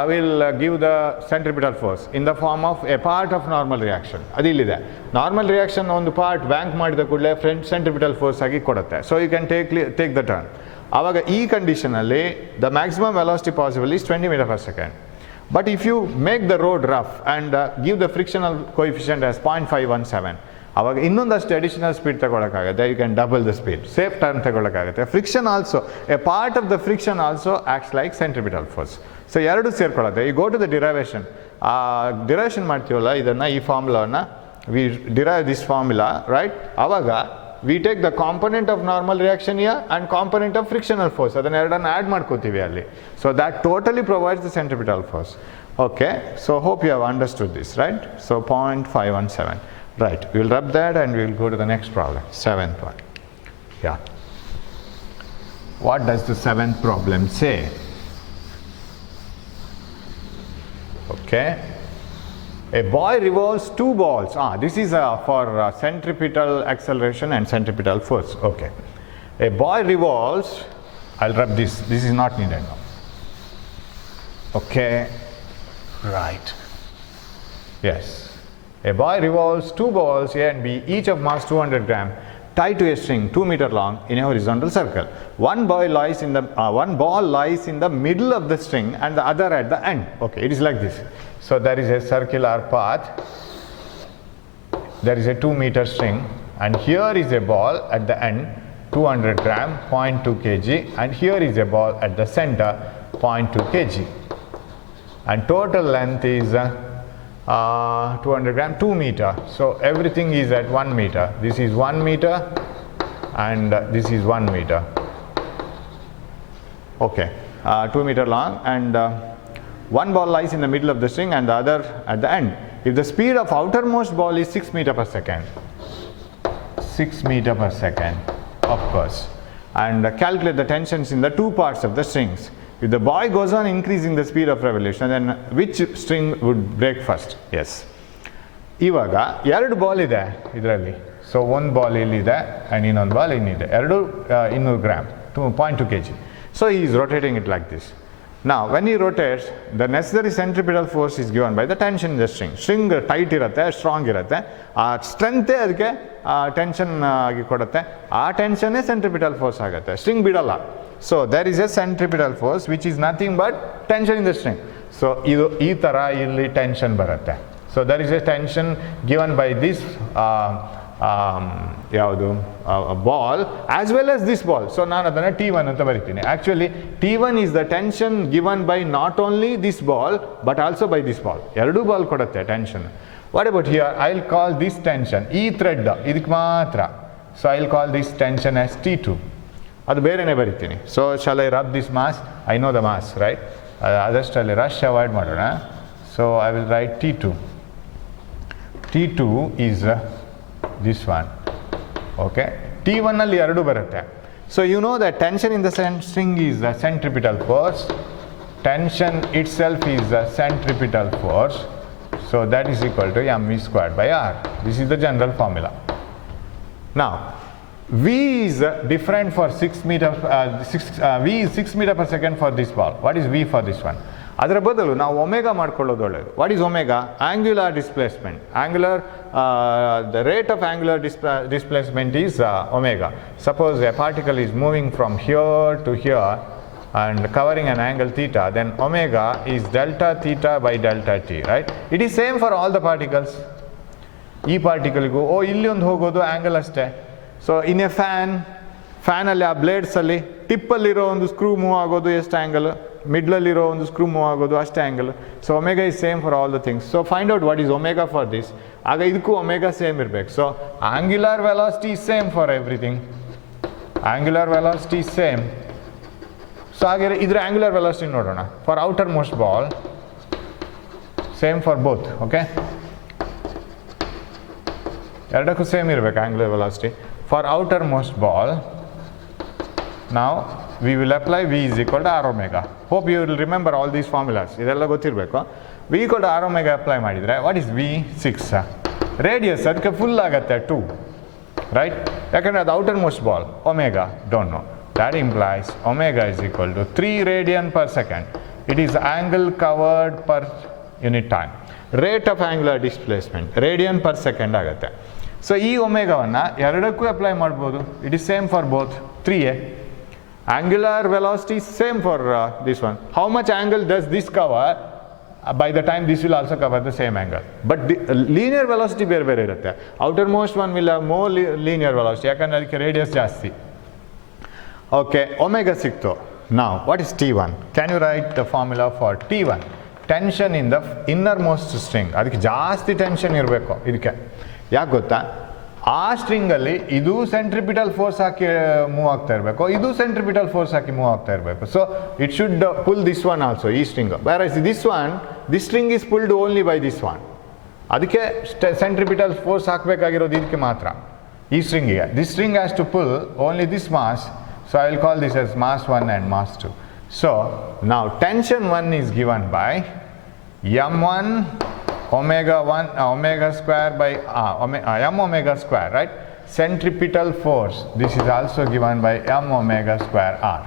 will give the centripetal force in the form of a part of normal reaction. ಅದು ಇಲ್ಲಿದೆ. Normal reaction ಒಂದು ಪಾರ್ಟ್ ಬ್ಯಾಂಕ್ ಮಾಡಿದ ಕೂಡಲೇ ಸೆಂಟ್ರಿಪಿಟಲ್ ಫೋರ್ಸ್ ಆಗಿ ಕೊಡುತ್ತೆ. So you can take the turn. ಆವಾಗ ಈ ಕಂಡೀಷನಲ್ಲಿ the maximum velocity possible is 20 metre per second. But if you make the road rough and give the frictional coefficient as 0.517, ಆವಾಗ ಇನ್ನೊಂದಷ್ಟು additional speed ತಗೊಳ್ಳೋಕ್ಕಾಗುತ್ತೆ. You can double the speed, safe turn ತಗೊಳ್ಳೋಕ್ಕಾಗುತ್ತೆ. Friction also, a part of the friction also acts like centripetal force. So ಎರಡು ಸೇರ್ಕೊಳ್ಳುತ್ತೆ. ಈ go to the derivation, derivation ಮಾಡ್ತೀವಲ್ಲ ಇದನ್ನು, ಈ ಫಾರ್ಮುಲಾವನ್ನು we derive this formula, right? ಆವಾಗ we take the component of normal reaction here and component of frictional force, ಅದನ್ನು ಎರಡನ್ನು ಆ್ಯಡ್ ಮಾಡ್ಕೋತೀವಿ ಅಲ್ಲಿ. So that totally provides the centripetal force. Okay, so hope you have understood this, right? So 0.517. Right, we will rub that and we will go to the next problem, 7th one. Yeah. What does the 7th problem say? Okay. A boy revolves 2 balls. This is for centripetal acceleration and centripetal force. Okay. A boy revolves, I'll rub this. This is not needed now. Okay. Right. Yes. A boy revolves 2 balls A and B, each of mass 200 gram, tied to a string 2 meter long in a horizontal circle. One ball lies in the middle of the string and the other at the end. Okay, it is like this. So there is a circular path. There is a 2 meter string, and here is a ball at the end, 200 gram, 0.2 kg, and here is a ball at the center, 0.2 kg. And total length is 200 gram, 2 meter. So everything is at 1 meter. This is 1 meter and this is 1 meter. Okay, 2 meter long, and one ball lies in the middle of the string and the other at the end. If the speed of outermost ball is 6 meter per second, 6 meter per second, of course, and calculate the tensions in the 2 parts of the strings. If the boy goes on increasing the speed of revolution, then which string would break first? Yes. ಇವಾಗ 2 ಬಾಲ್ ಇದೆ ಇದರಲ್ಲಿ. ಸೊ ಒಂದು ಬಾಲ್ ಇಲ್ಲಿದೆ ಆ್ಯಂಡ್ ಇನ್ನೊಂದು ಬಾಲ್ ಇನ್ನಿದೆ. ಎರಡು 200 ಗ್ರಾಮ್, 0.2 kg. So he is rotating it like this. Now when he rotates, the necessary centripetal force is given by the tension in the string. String tight ಇರುತ್ತೆ, ಸ್ಟ್ರಾಂಗ್ ಇರುತ್ತೆ. ಆ ಸ್ಟ್ರೆಂತೇ ಅದಕ್ಕೆ ಟೆನ್ಷನ್ ಆಗಿ ಕೊಡುತ್ತೆ. ಆ ಟೆನ್ಷನ್ನೇ ಸೆಂಟ್ರಿಪಿಟಲ್ ಫೋರ್ಸ್ ಆಗುತ್ತೆ. ಸ್ಟ್ರಿಂಗ್ ಬಿಡಲ್ಲ. So there is a centripetal force which is nothing but tension in the string. So ಇದು ಈ ಥರ ಇಲ್ಲಿ ಟೆನ್ಷನ್ ಬರುತ್ತೆ. So there is a tension given by this ಯಾವುದು ball as well as this ball. So ನಾನು ಅದನ್ನು T1 ಅಂತ ಬರಿತೀನಿ. Actually T1 is the tension given by not only this ball but also by this ball. ಎರಡು ಬಾಲ್ ಕೊಡುತ್ತೆ tension. What about here? I'll call this tension, ಈ ಥ್ರೆಡ್ ಇದಕ್ಕೆ ಮಾತ್ರ. So I'll call this tension as T2. ಅದು ಬೇರೆನೇ ಬರಿತೀನಿ. So shall I rub this mass? I know the mass, right? ಅದಷ್ಟರಲ್ಲಿ rush avoid ಮಾಡೋಣ. So I will write T2. T2 is this one. Okay, T1 ಅಲ್ಲಿ ಎರಡು ಬರುತ್ತೆ. So you know that tension in the string is the centripetal force. Tension itself is the centripetal force. So that is equal to mv squared by r. This is the general formula. Now V is different for 6 meter, V is 6 meter per second for this ball. What is V for this one? ಅದರ ಬದಲು ನಾವು ಒಮೆಗಾ ಮಾಡ್ಕೊಳ್ಳೋದು ಒಳ್ಳೆಯದು. What is omega? Angular displacement. The rate of angular displacement is omega. Suppose a particle is moving from here to here and covering an angle theta, then omega is delta theta by delta t, right? It is same for all the particles. ಈ ಪಾರ್ಟಿಕಲ್ಗೂ ಇಲ್ಲಿ ಒಂದು ಹೋಗೋದು ಆ್ಯಂಗಲ್ ಅಷ್ಟೇ. So in a ಫ್ಯಾನಲ್ಲಿ ಆ ಬ್ಲೇಡ್ಸಲ್ಲಿ ಟಿಪ್ಪಲ್ಲಿರೋ ಒಂದು ಸ್ಕ್ರೂ ಮೂವ್ ಆಗೋದು ಎಷ್ಟು ಆ್ಯಂಗಲ್, ಮಿಡ್ಲಲ್ಲಿರೋ ಒಂದು ಸ್ಕ್ರೂ ಮೂವ್ ಆಗೋದು ಅಷ್ಟೇ angle. So omega is same for all the things. So find out what is omega for this. ಆಗ ಇದಕ್ಕೂ ಒಮೆಗಾ ಸೇಮ್ ಇರಬೇಕು. So angular velocity is same for everything. Angular velocity is same. So ಹಾಗೆ ಇದರ angular velocity ನೋಡೋಣ. For outer most ball same for both. Okay, ಎರಡಕ್ಕೂ ಸೇಮ್ ಇರಬೇಕು angular velocity. For outer most ball ನಾವು we will apply V is equal to R omega. Hope you will remember all these formulas. ಇದೆಲ್ಲ ಗೊತ್ತಿರಬೇಕು. V equal to R omega apply ಮಾಡಿದರೆ what is V? 6. Radius ಅದಕ್ಕೆ full ಆಗುತ್ತೆ 2, right? ಯಾಕಂದರೆ ಅದು outer most ball. Omega don't know. That implies omega is equal to 3 radian per second. It is angle covered per unit time. Rate of angular displacement radian per second ಆಗುತ್ತೆ. So ಈ ಒಮೆಗಾವನ್ನು ಎರಡಕ್ಕೂ apply ಮಾಡ್ಬೋದು. It is same for both. 3a. Angular velocity is same for this one. How much angle does this cover? By the time this will also cover the same angle. But the linear velocity ಬೇರೆ ಬೇರೆ ಇರುತ್ತೆ. Outermost one will have more linear velocity ಯಾಕಂದರೆ ಅದಕ್ಕೆ ರೇಡಿಯಸ್ ಜಾಸ್ತಿ. Okay, omega ಸಿಕ್ತು. Now what is T1? Can you write the formula for T1? Tension in the innermost string. ಅದಕ್ಕೆ ಜಾಸ್ತಿ ಟೆನ್ಷನ್ ಇರಬೇಕು ಇದಕ್ಕೆ. ಯಾಕೆ ಗೊತ್ತಾ? ಆ ಸ್ಟ್ರಿಂಗಲ್ಲಿ ಇದು ಸೆಂಟ್ರಿಪಿಟಲ್ ಫೋರ್ಸ್ ಹಾಕಿ ಮೂವ್ ಆಗ್ತಾ ಇರಬೇಕು, ಇದು ಸೆಂಟ್ರಿಪಿಟಲ್ ಫೋರ್ಸ್ ಹಾಕಿ ಮೂವ್ ಆಗ್ತಾ ಇರಬೇಕು. So it should pull this one also, ಈ string. Where this string is pulled only by this one. ಅದಕ್ಕೆ ಸೆಂಟ್ರಿಪಿಟಲ್ ಫೋರ್ಸ್ ಹಾಕಬೇಕಾಗಿರೋದು ಇದಕ್ಕೆ ಮಾತ್ರ, ಈ ಸ್ಟ್ರಿಂಗಿಗೆ. This string has to pull only this mass. So I will call this as mass 1 and mass 2. ಸೊ ನಾವು tension 1 is given by m1 omega 1 omega square by m omega square, right? Centripetal force, this is also given by m omega square r.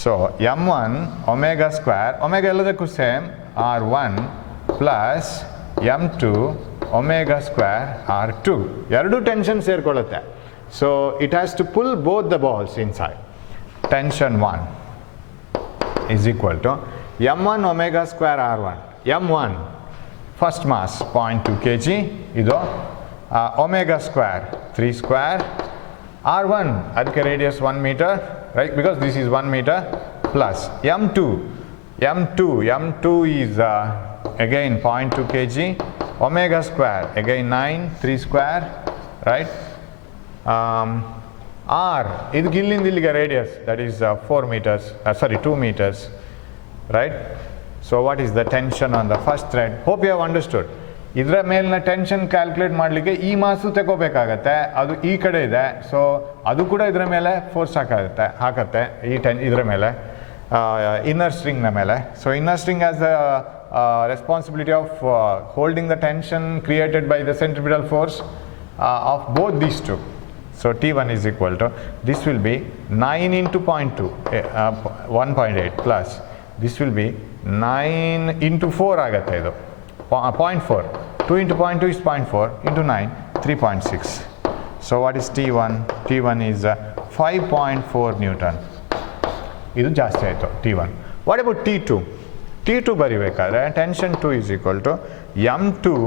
So m1 omega square, omega ಎಲ್ಲದಕ್ಕೂ same, r1 plus m2 omega square r2. ಎರಡು ಟೆನ್ಷನ್ ಸೇರ್ಕೊಳ್ಳುತ್ತೆ. So it has to pull both the balls inside. Tension 1 is equal to m1 omega square r1. m1 first mass 0.2 kg, ಇದು omega square 3 square, r1 ಅದಕ್ಕೆ radius 1 meter, right? Because this is 1 meter, plus m2 is again 0.2 kg, omega square again 9, 3 square, right? r ಇದಕ್ಕೆ ಇಲ್ಲಿಂದ ಇಲ್ಲಿಗೆ radius, that is 4 meters, 2 meters, right? So what is the tension on the first thread? Hope you have understood. ಇದರ ಮೇಲಿನ tension calculate ಮಾಡಲಿಕ್ಕೆ ಈ ಮಾಸು ತಗೋಬೇಕಾಗತ್ತೆ, ಅದು ಈ ಕಡೆ ಇದೆ. ಸೊ ಅದು ಕೂಡ ಇದರ ಮೇಲೆ ಫೋರ್ಸ್ ಹಾಕತ್ತೆ ಇದರ ಮೇಲೆ, ಇನ್ನರ್ ಸ್ಟ್ರಿಂಗ್ನ ಮೇಲೆ. So inner string has the responsibility of holding the tension created by the centripetal force of both these two. So T1 is equal to, this will be 9 into 0.2, 1.8 plus, this will be 9 into 4 ಆಗುತ್ತೆ ಇದು 0.4. 2 into 0.2 is 0.4 into 9, 3.6. So what is T1? T1 is 5.4 Newton. ಇದು ಜಾಸ್ತಿ ಆಯಿತು T1. What about T2? T2 ಬರಿಬೇಕಾದ್ರೆ tension 2 is equal to m2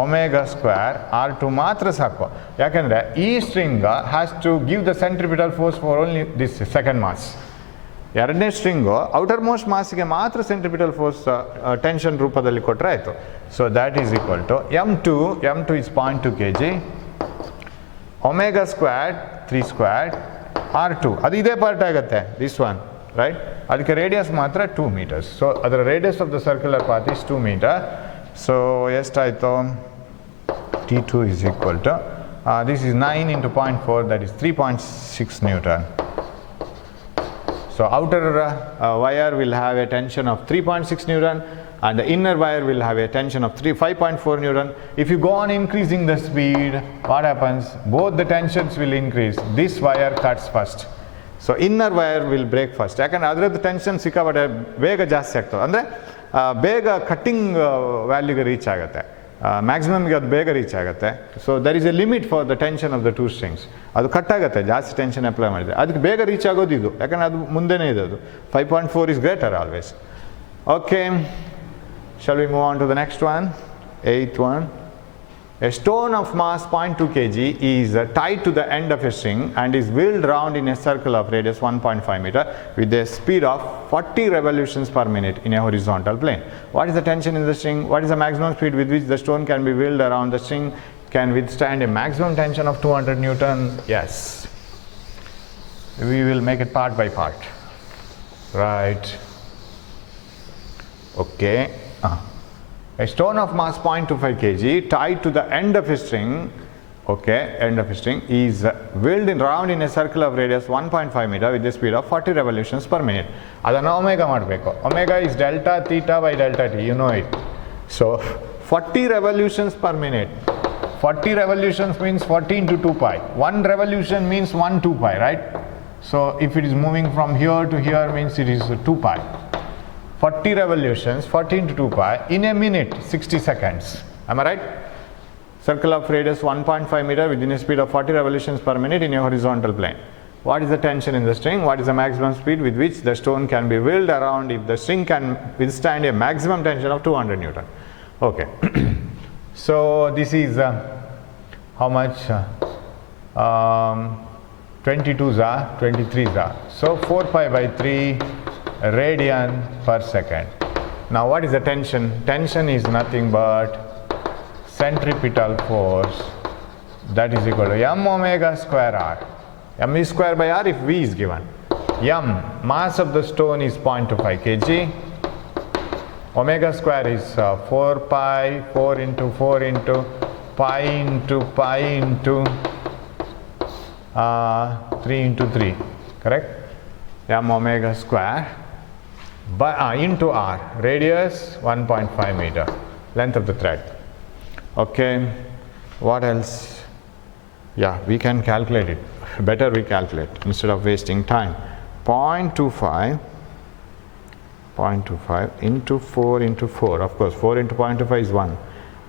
omega square r2 ಮಾತ್ರ ಸಾಕು. ಯಾಕೆಂದರೆ ಈ string has to give the centripetal force for only this second mass. ಎರಡನೇ string outer most ಮಾಸಿಗೆ ಮಾತ್ರ ಸೆಂಟ್ರಿಪಿಟಲ್ ಫೋರ್ಸ್ ಟೆನ್ಷನ್ ರೂಪದಲ್ಲಿ ಕೊಟ್ಟರೆ ಆಯಿತು. So that is equal to m2 is 0.2 kg, omega square 3 square, r2 ಅದು ಇದೇ ಪಾರ್ಟ್ ಆಗುತ್ತೆ, this one, right? ಅದಕ್ಕೆ ರೇಡಿಯಸ್ ಮಾತ್ರ 2 meters. ಸೊ ಅದರ radius of the circular path is 2 meter. So ಎಷ್ಟಾಯಿತು? T2 is equal to, this is 9 into 0.4, that is 3.6 Newton. So outer wire will have a tension of 3.6 Newton and the inner wire will have a tension of 5.4 Newton. If you go on increasing the speed, what happens? Both the tensions will increase. This wire cuts first. So inner wire will break first, ಯಾಕಂದರೆ ಅದರದ್ದು ಟೆನ್ಷನ್ ಸಿಕ್ಕಾಪಟ್ಟೆ ಬೇಗ ಜಾಸ್ತಿ ಆಗ್ತದೆ, ಅಂದರೆ ಬೇಗ ಕಟ್ಟಿಂಗ್ ವ್ಯಾಲ್ಯೂಗೆ ರೀಚ್ ಆಗುತ್ತೆ, ಮ್ಯಾಕ್ಸಿಮಮ್ಗೆ ಅದು ಬೇಗ ರೀಚ್ ಆಗುತ್ತೆ. So there is a limit for the tension of the two strings. ಅದು ಕಟ್ ಆಗುತ್ತೆ ಜಾಸ್ತಿ ಟೆನ್ಷನ್ ಅಪ್ಲೈ ಮಾಡಿದರೆ, ಅದಕ್ಕೆ ಬೇಗ ರೀಚ್ ಆಗೋದು ಇದು, ಯಾಕಂದರೆ ಅದು ಮುಂದೆನೇ ಇದೆ. ಅದು 5.4 is greater always. Okay, shall we move on to the next one? 8th one. A stone of mass 0.2 kg is tied to the end of a string and is wheeled round in a circle of radius 1.5 meter with a speed of 40 revolutions per minute in a horizontal plane. What is the tension in the string? What is the maximum speed with which the stone can be wheeled around the string? Can withstand a maximum tension of 200 Newton? Yes. We will make it part by part. Right. Okay. A stone of mass 0.25 kg tied to the end of a string, okay, end of a string, is wheeled round in a circle of radius 1.5 meter with a speed of 40 revolutions per minute. Adana omega ಮಾಡಬೇಕು. Omega is delta theta by delta t, you know it. So 40 revolutions per minute. 40 revolutions means 40 into 2 pi. One revolution means 1 2 pi, right? So if it is moving from here to here means it is 2 pi. 40 revolutions, 40 into 2 pi, in a minute, 60 seconds. Am I right? Circle of radius 1.5 meter within a speed of 40 revolutions per minute in a horizontal plane. What is the tension in the string? What is the maximum speed with which the stone can be wheeled around if the string can withstand a maximum tension of 200 Newton? Okay. So this is how much? 22s are, 23s are. So 4 pi by 3 radian per second. Now what is the tension? Tension is nothing but centripetal force, that is equal to m omega square r. M is square by r if V is given. M, mass of the stone is 0.25 kg. Omega square is 4 pi, 4 into 4 into pi into pi into 3 into 3, correct? M omega square by into r, radius 1.5 meter, length of the thread. Okay, what else? Yeah, we can calculate it. Better we calculate instead of wasting time. 0.25 into 4 into 4, of course 4 into 0.25 is 1,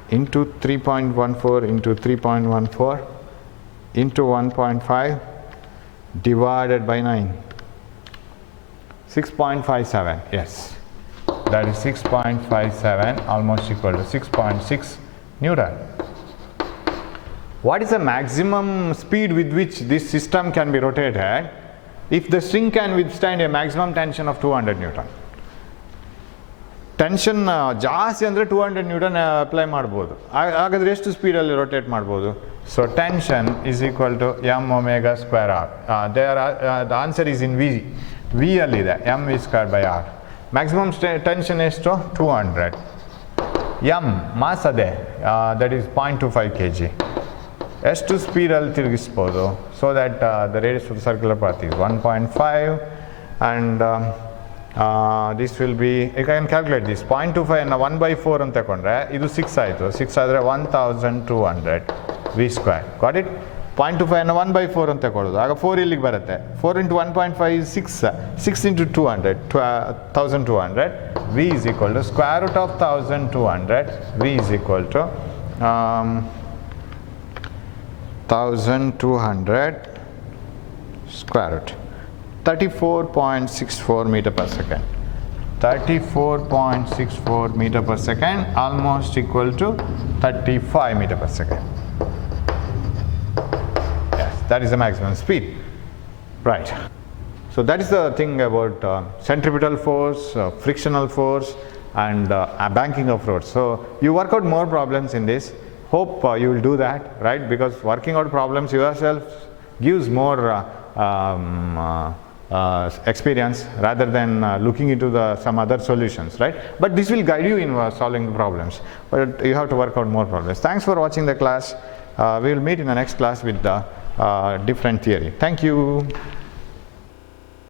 into 3.14 into 3.14 into 1.5 divided by 9. 6.57, yes, that is 6.57, almost equal to 6.6 Newton. What is the maximum speed with which this system can be rotated if the string can withstand a maximum tension of 200 Newton? Tension ಜಾಸ್ತಿ ಅಂದರೆ 200 newton apply ಮಾಡ್ಬೋದು. ಹಾಗಾದರೆ ಎಷ್ಟು ಸ್ಪೀಡಲ್ಲಿ rotate ಮಾಡ್ಬೋದು? So tension is equal to M omega square R. The answer is in V ಅಲ್ಲಿದೆ, M V square by R. Maximum tension ಎಷ್ಟು? 200. M mass ಅದೇ, ದಟ್ ಈಸ್ 0.25 kg. ಎಷ್ಟು ಸ್ಪೀಡಲ್ಲಿ ತಿರುಗಿಸ್ಬೋದು? So that the radius of the circular path is 1.5 and this will be, you can calculate this, 0.25 and 1/4 ಅಂತ ತಗೊಂಡ್ರೆ ಇದು 6 ಆಯಿತು. 6 ಆದರೆ 1200 V square. Got it? 0.25 and 1/4 ಅಂತ ತಗೊಳ್ಳೋದು, ಆಗ 4 ಇಲ್ಲಿಗೆ ಬರುತ್ತೆ. 4 into 1.5 is 6, 6 into 200, 1200. V is equal to square root of 1200. V is equal to 1200 square root. 34.64 meter per second. 34.64 meter per second, almost equal to 35 meter per second. Yes, that is the maximum speed. Right. So that is the thing about centripetal force, frictional force, and banking of roads. So you work out more problems in this. Hope you will do that, right? Because working out problems yourself gives more experience rather than looking into some other solutions, right? But this will guide you in solving the problems, but you have to work out more problems. Thanks for watching the class. We will meet in the next class with the different theory. Thank you.